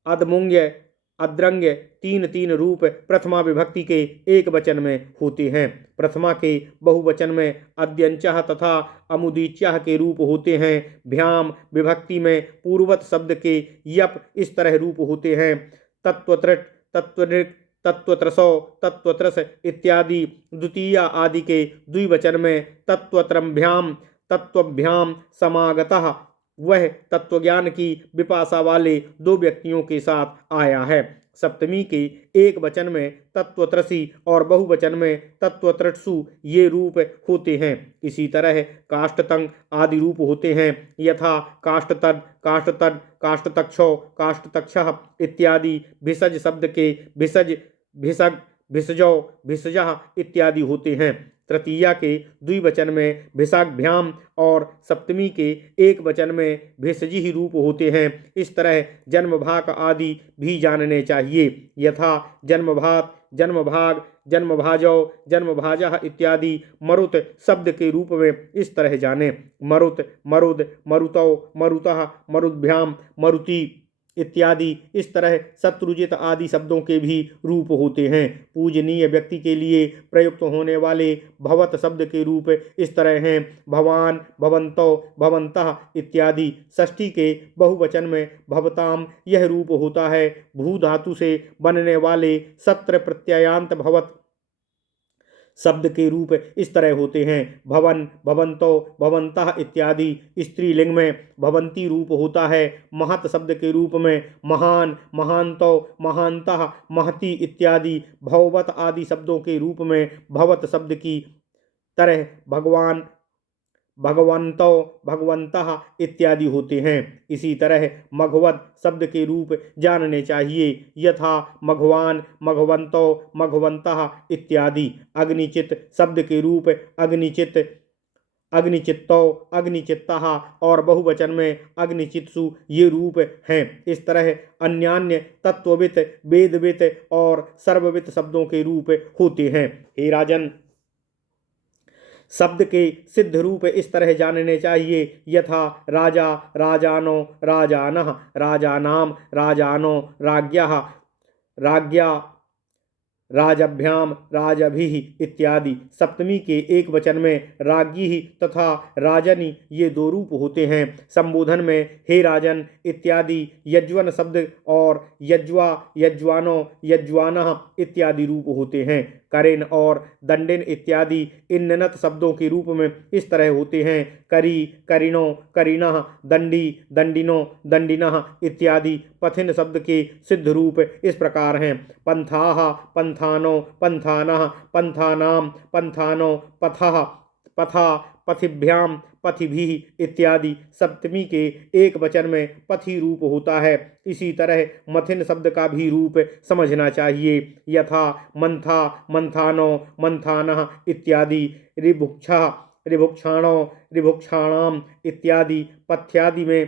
अदमुंग्य, अद्रंग्य तीन तीन रूप प्रथमा विभक्ति के एक वचन में होते हैं। प्रथमा के बहुवचन में अद्यंचः तथा अमुदीच्यः के रूप होते हैं। भ्याम विभक्ति में पूर्ववत शब्द के यप इस तरह रूप होते हैं। तत्वत्रट, तत्वनृक, तत्वत्रसौ, तत्वत्रस इत्यादि। द्वितीया आदि के द्विवचन में तत्वत्रम्भ्याम, तत्वभ्याम समागतः वह तत्वज्ञान की विपाशा वाले दो व्यक्तियों के साथ आया है। सप्तमी के एक वचन में तत्वत्रसी और बहुवचन में तत्वत्रसु ये रूप होते हैं। इसी तरह काष्ठतंग आदि रूप होते हैं, यथा काष्ठतद, काष्ठतड, काष्ठतक्षौ, काष्ठतक्षः इत्यादि। भिषज शब्द के भिषज, भिषग, भिषजौ, भिषजः इत्यादि होते हैं। तृतीया के द्विवचन में भिषाभ्याम और सप्तमी के एक वचन में भिषजी ही रूप होते हैं। इस तरह जन्मभाग आदि भी जानने चाहिए, यथा जन्मभात, जन्मभाग, जन्मभाजौ, जन्मभाजः इत्यादि। मरुत शब्द के रूप में इस तरह जाने, मरुत, मरुद, मरुतौ, मरुतः, मरुद्भ्याम, मरुति इत्यादि। इस तरह शत्रुजित आदि शब्दों के भी रूप होते हैं। पूजनीय व्यक्ति के लिए प्रयुक्त होने वाले भवत शब्द के रूप इस तरह हैं, भवान, भवन्तौ, भवन्तः इत्यादि। षष्ठी के बहुवचन में भवताम यह रूप होता है। भू धातु से बनने वाले सत्र प्रत्ययांत भवत शब्द के रूप इस तरह होते हैं, भवन, भवन्तौ, भवन्तः इत्यादि। स्त्रीलिंग में भवंती रूप होता है। महत शब्द के रूप में महान, महान्तौ, महान्तः, महती इत्यादि। भववत आदि शब्दों के रूप में भवत शब्द की तरह भगवान, भगवन्तौ, भगवन्तः इत्यादि होते हैं। इसी तरह मघवत शब्द के रूप जानने चाहिए, यथा मघवान, मघवन्तौ, मघवन्तः इत्यादि। अग्निचित शब्द के रूप अग्निचित, अग्निचित्तौ, अग्निचित्तः और बहुवचन में अग्निचित्सु ये रूप हैं। इस तरह अन्यान्य तत्ववित, वेदवित और सर्ववित शब्दों के रूप होते हैं। हे राजन, शब्द के सिद्ध रूप इस तरह जानने चाहिए, यथा राजा, राजानो, राजानः, राजानाम, राजानो, राज्ञः, राज्ञा, राजभ्याम, राजभिः इत्यादि। सप्तमी के एक वचन में राज्ञी तथा राजनी ये दो रूप होते हैं। संबोधन में हे राजन इत्यादि यज्वन शब्द और यज्वा, यज्वानो, यज्वानः इत्यादि रूप होते हैं। करेन और दंडिन इत्यादि इन ननत शब्दों के रूप में इस तरह होते हैं, करी, करिणो, करिणः, दंडी, दंडिनो, दंडिनः इत्यादि। पथिन शब्द के सिद्ध रूप इस प्रकार हैं, पंथाः, पंथानो, पंथानः, पंथानाम, पंथानो, पथः, पथा, पथिभ्याम, पथिभिः इत्यादि। सप्तमी के एक वचन में पथि रूप होता है। इसी तरह मथिन शब्द का भी रूप समझना चाहिए, यथा मंथा, मंथानो, मंथानः इत्यादि। ऋभुक्षः, ऋभुक्षाणो, ऋभुक्षाणाम इत्यादि। पथ्यादि में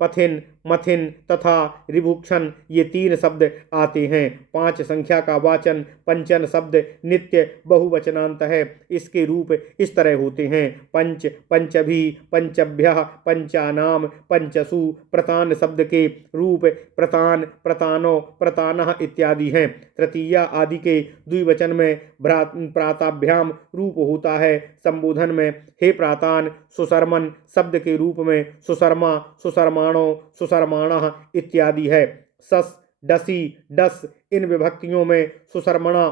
पथिन, मथिन तथा ऋभुक्षण ये तीन शब्द आते हैं। 5 संख्या का वाचन पंचन शब्द नित्य बहुवचनांत है। इसके रूप इस तरह होते हैं, पंच, पंचभी, पंचभ्यः, पंचानाम, पंचसु। प्रतान शब्द के रूप प्रतान, प्रतानो, प्रतानः इत्यादि हैं। तृतीया आदि के द्विवचन में प्राताभ्याम रूप होता है। संबोधन में हे प्रातान, सुशर्मन शब्द के रूप में सुशर्मा, सुशर्माणो, सुशर्माणः इत्यादि है। सस, डसी, डस इन विभक्तियों में सुशर्मणा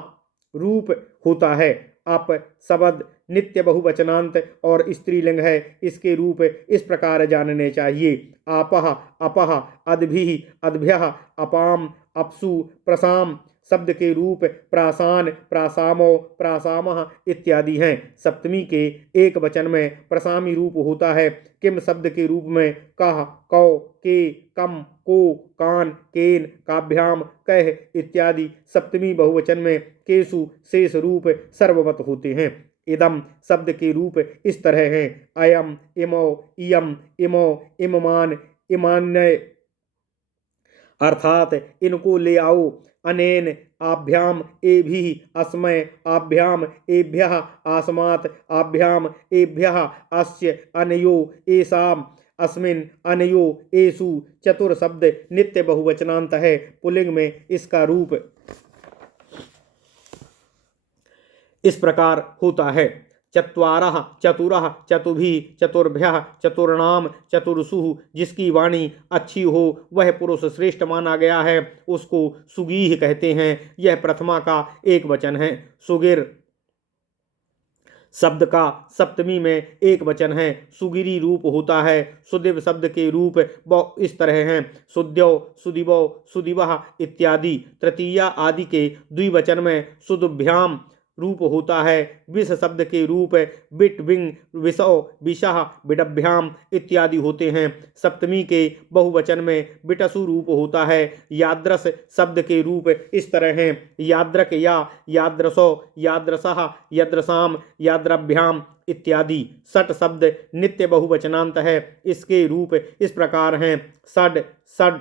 रूप होता है। अप शब्द नित्य बहुवचनांत और स्त्रीलिंग है। इसके रूप इस प्रकार जानने चाहिए, आपः, अपः, अद्भिः, अद्भ्यः, अपाम, अपसु। प्रसाम शब्द के रूप प्रासान, प्रासामो, प्रासामः इत्यादि हैं। सप्तमी के एक वचन में प्रसामी रूप होता है। किम शब्द के रूप में कह, कौ, के, कम, को, कान, केन, काभ्याम, कह इत्यादि। सप्तमी बहुवचन में केसु शेष रूप सर्ववत होते हैं। इदम शब्द के रूप इस तरह हैं, अयम, इमो, इयम, इमो, इममान, इमान्य अर्थात इनको ले आओ। अनेन, आभ्याम, एभिः, अस्मै, आभ्याम, एभ्यः, आस्मात्, आभ्याम, एभ्यः, अस्य, अनयो, एषाम्, अस्मिन्, अनयो, एषु। चतुर शब्द नित्य बहुवचनांत है। पुल्लिंग में इसका रूप इस प्रकार होता है, चत्वारः, चतुरः, चतुभिः, चतुर्भ्यः, चतुर्णाम, चतुर्षुः। जिसकी वाणी अच्छी हो वह पुरुष श्रेष्ठ माना गया है, उसको सुगीह कहते हैं। यह प्रथमा का एक वचन है। सुगिर शब्द का सप्तमी में एक वचन है। सुगिरी रूप होता है। सुदिव शब्द के रूप इस तरह हैं: सुद्यो, सुदिवो, सुदिवः इत्यादि। तृतीया आदि के द्विवचन में सुदुभ्याम रूप होता है। विष शब्द के रूप बिट, विंग, विषो, विषः, बिडभ्याम इत्यादि होते हैं। सप्तमी के बहुवचन में बिटसु रूप होता है। याद्रस शब्द के रूप इस तरह हैं: याद्रक, या, याद्रसो, याद्रसः, यद्रसाम, याद्रभ्याम इत्यादि। षट शब्द नित्य बहुवचनांत है। इसके रूप इस प्रकार हैं: षड, षड,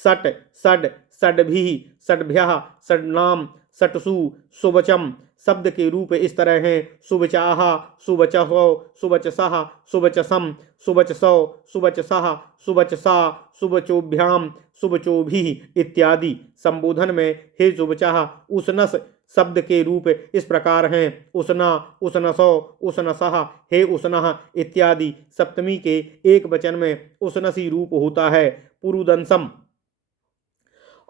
षट, षड, षड्भिः, षड्भ्यः, षड्नाम, षट्सु। सुवचम शब्द के रूप इस तरह हैं: सुवचाः, सुवचहो, सुवचसः, सुवचसम, सुवचसौ, सुवचसः, सुवचसा, सुवचोभ्याम, सुवचोभिः इत्यादि। संबोधन में हे सुवचः। उष्णस शब्द के रूप इस प्रकार हैं: उष्णा, उष्णसो, उष्णसः, हे उष्णः इत्यादि। सप्तमी के एक वचन में उष्णसी रूप होता है। पुरुदंसम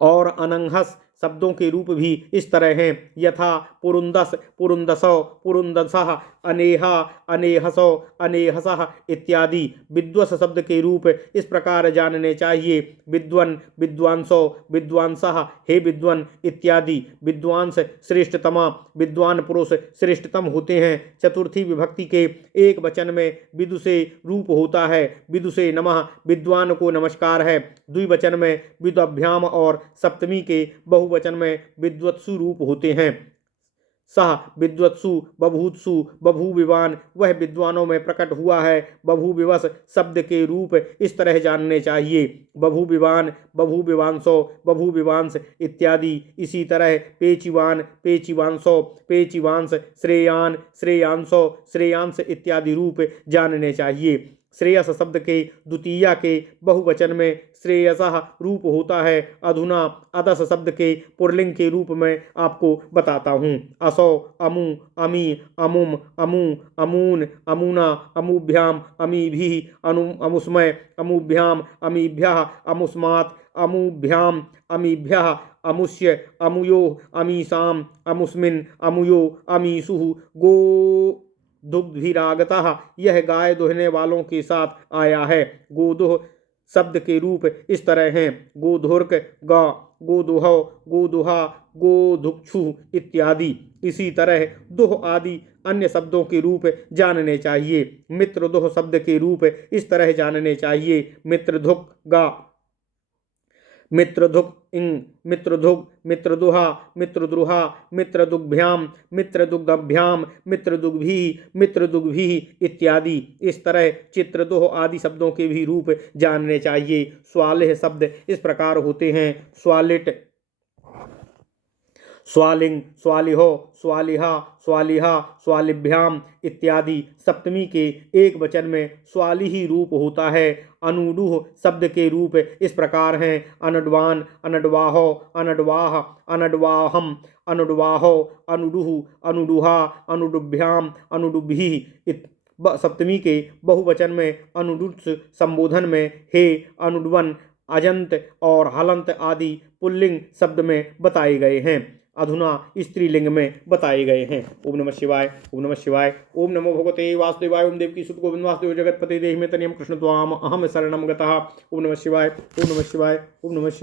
और अनंहस शब्दों के रूप भी इस तरह हैं: यथा पुरुंदस, पुरुंदसो, पुरुंदसः, अनेहा, अनेहसो, अनेहसः इत्यादि। विद्वस शब्द के रूप इस प्रकार जानने चाहिए: विद्वन, विद्वांसो, विद्वांसः, हे विद्वन इत्यादि। विद्वांस श्रेष्ठतमा, विद्वान पुरुष श्रेष्ठतम होते हैं। चतुर्थी विभक्ति के एक वचन में विदुषे रूप होता है: विदुषे नमः, विद्वान को नमस्कार है। द्विवचन में विद्वभ्याम और सप्तमी के बहुवचन में विद्वत्सु रूप होते हैं। सह विद्वत्सु, बभूत्सु, बभूविवान, वह विद्वानों में प्रकट हुआ है। बभूविवश शब्द के रूप इस तरह जानने चाहिए: बभूविवान, बभूविवांसो, बभूविवांस इत्यादि। इसी तरह पेचिवान, पेचिवांसो, पेचिवांस, श्रेयान, श्रेयांसो, श्रेयांस इत्यादि रूप जानने चाहिए। श्रेयस शब्द के द्वितीया के बहुवचन में श्रेयसः रूप होता है। अधुना अदस शब्द के पुल्लिंग के रूप में आपको बताता हूँ: असौ, अमु, अमी, अमुम, अमू, अमून, अमुना, अमुभ्याम, अमीभिः, अमुस्मय, अमुभ्याम, अमीभ्यः, अमुस्मात्, अमुभ्याम, अमीभ्यः, अमुष्य, अमुयो, अमीसाम, अमुस्मिन्, अमुयो, अमीसुः। गो दुग्धभिरागतः, यह गाय दुहने वालों के साथ आया है। गोदुह शब्द के रूप इस तरह हैं: गोधुर्क, गा, गोदुहो, गोदुहा, गोधुक्षु इत्यादि। इसी तरह दुह आदि अन्य शब्दों के रूप जानने चाहिए। मित्रदुह शब्द के रूप इस तरह जानने चाहिए: मित्रधुक, गा, मित्रधुक, इंग, मित्रधुग, मित्रदुहा, मित्रद्रुहा, मित्रदुग्भ्याम, मित्रदुग्धभ्याम, मित्रदुग्भिः, मित्रदुग्भिः इत्यादि। इस तरह चित्रदुह आदि शब्दों के भी रूप जानने चाहिए। स्वालिह शब्द इस प्रकार होते हैं: स्वालिट, स्वालिंग, स्वालिहो, स्वालिहा, स्वालिहा, स्वालिभ्याम इत्यादि। सप्तमी के एक वचन में स्वालिही रूप होता है। अनुडुह शब्द के रूप इस प्रकार हैं: अनड्वान, अनड्वाहो, अनड्वाह, अनड्वाहम, अनुड्वाहो, अनुडुह, अनुडुहा, अनुडुभ्याम, अनुडुभिः। सप्तमी के बहुवचन में अनुडुत्स, संबोधन में हे, अनुड्वन, अजंत और हलंत आदि पुल्लिंग शब्द में बताए गए हैं। अधुना स्त्रीलिंग में बताए गए हैं। ओम नमः शिवाय, ओम नमः शिवाय, ओम नमो भगवते वासुदेवाय, ओम देवकी सुत गोविंद वासुदेव जगतपते देहि में तनियम कृष्ण त्वाम अहम शरणम गतः। ओम नमः शिवाय, ओम नमः शिवाय, ओम नमः शिवाय।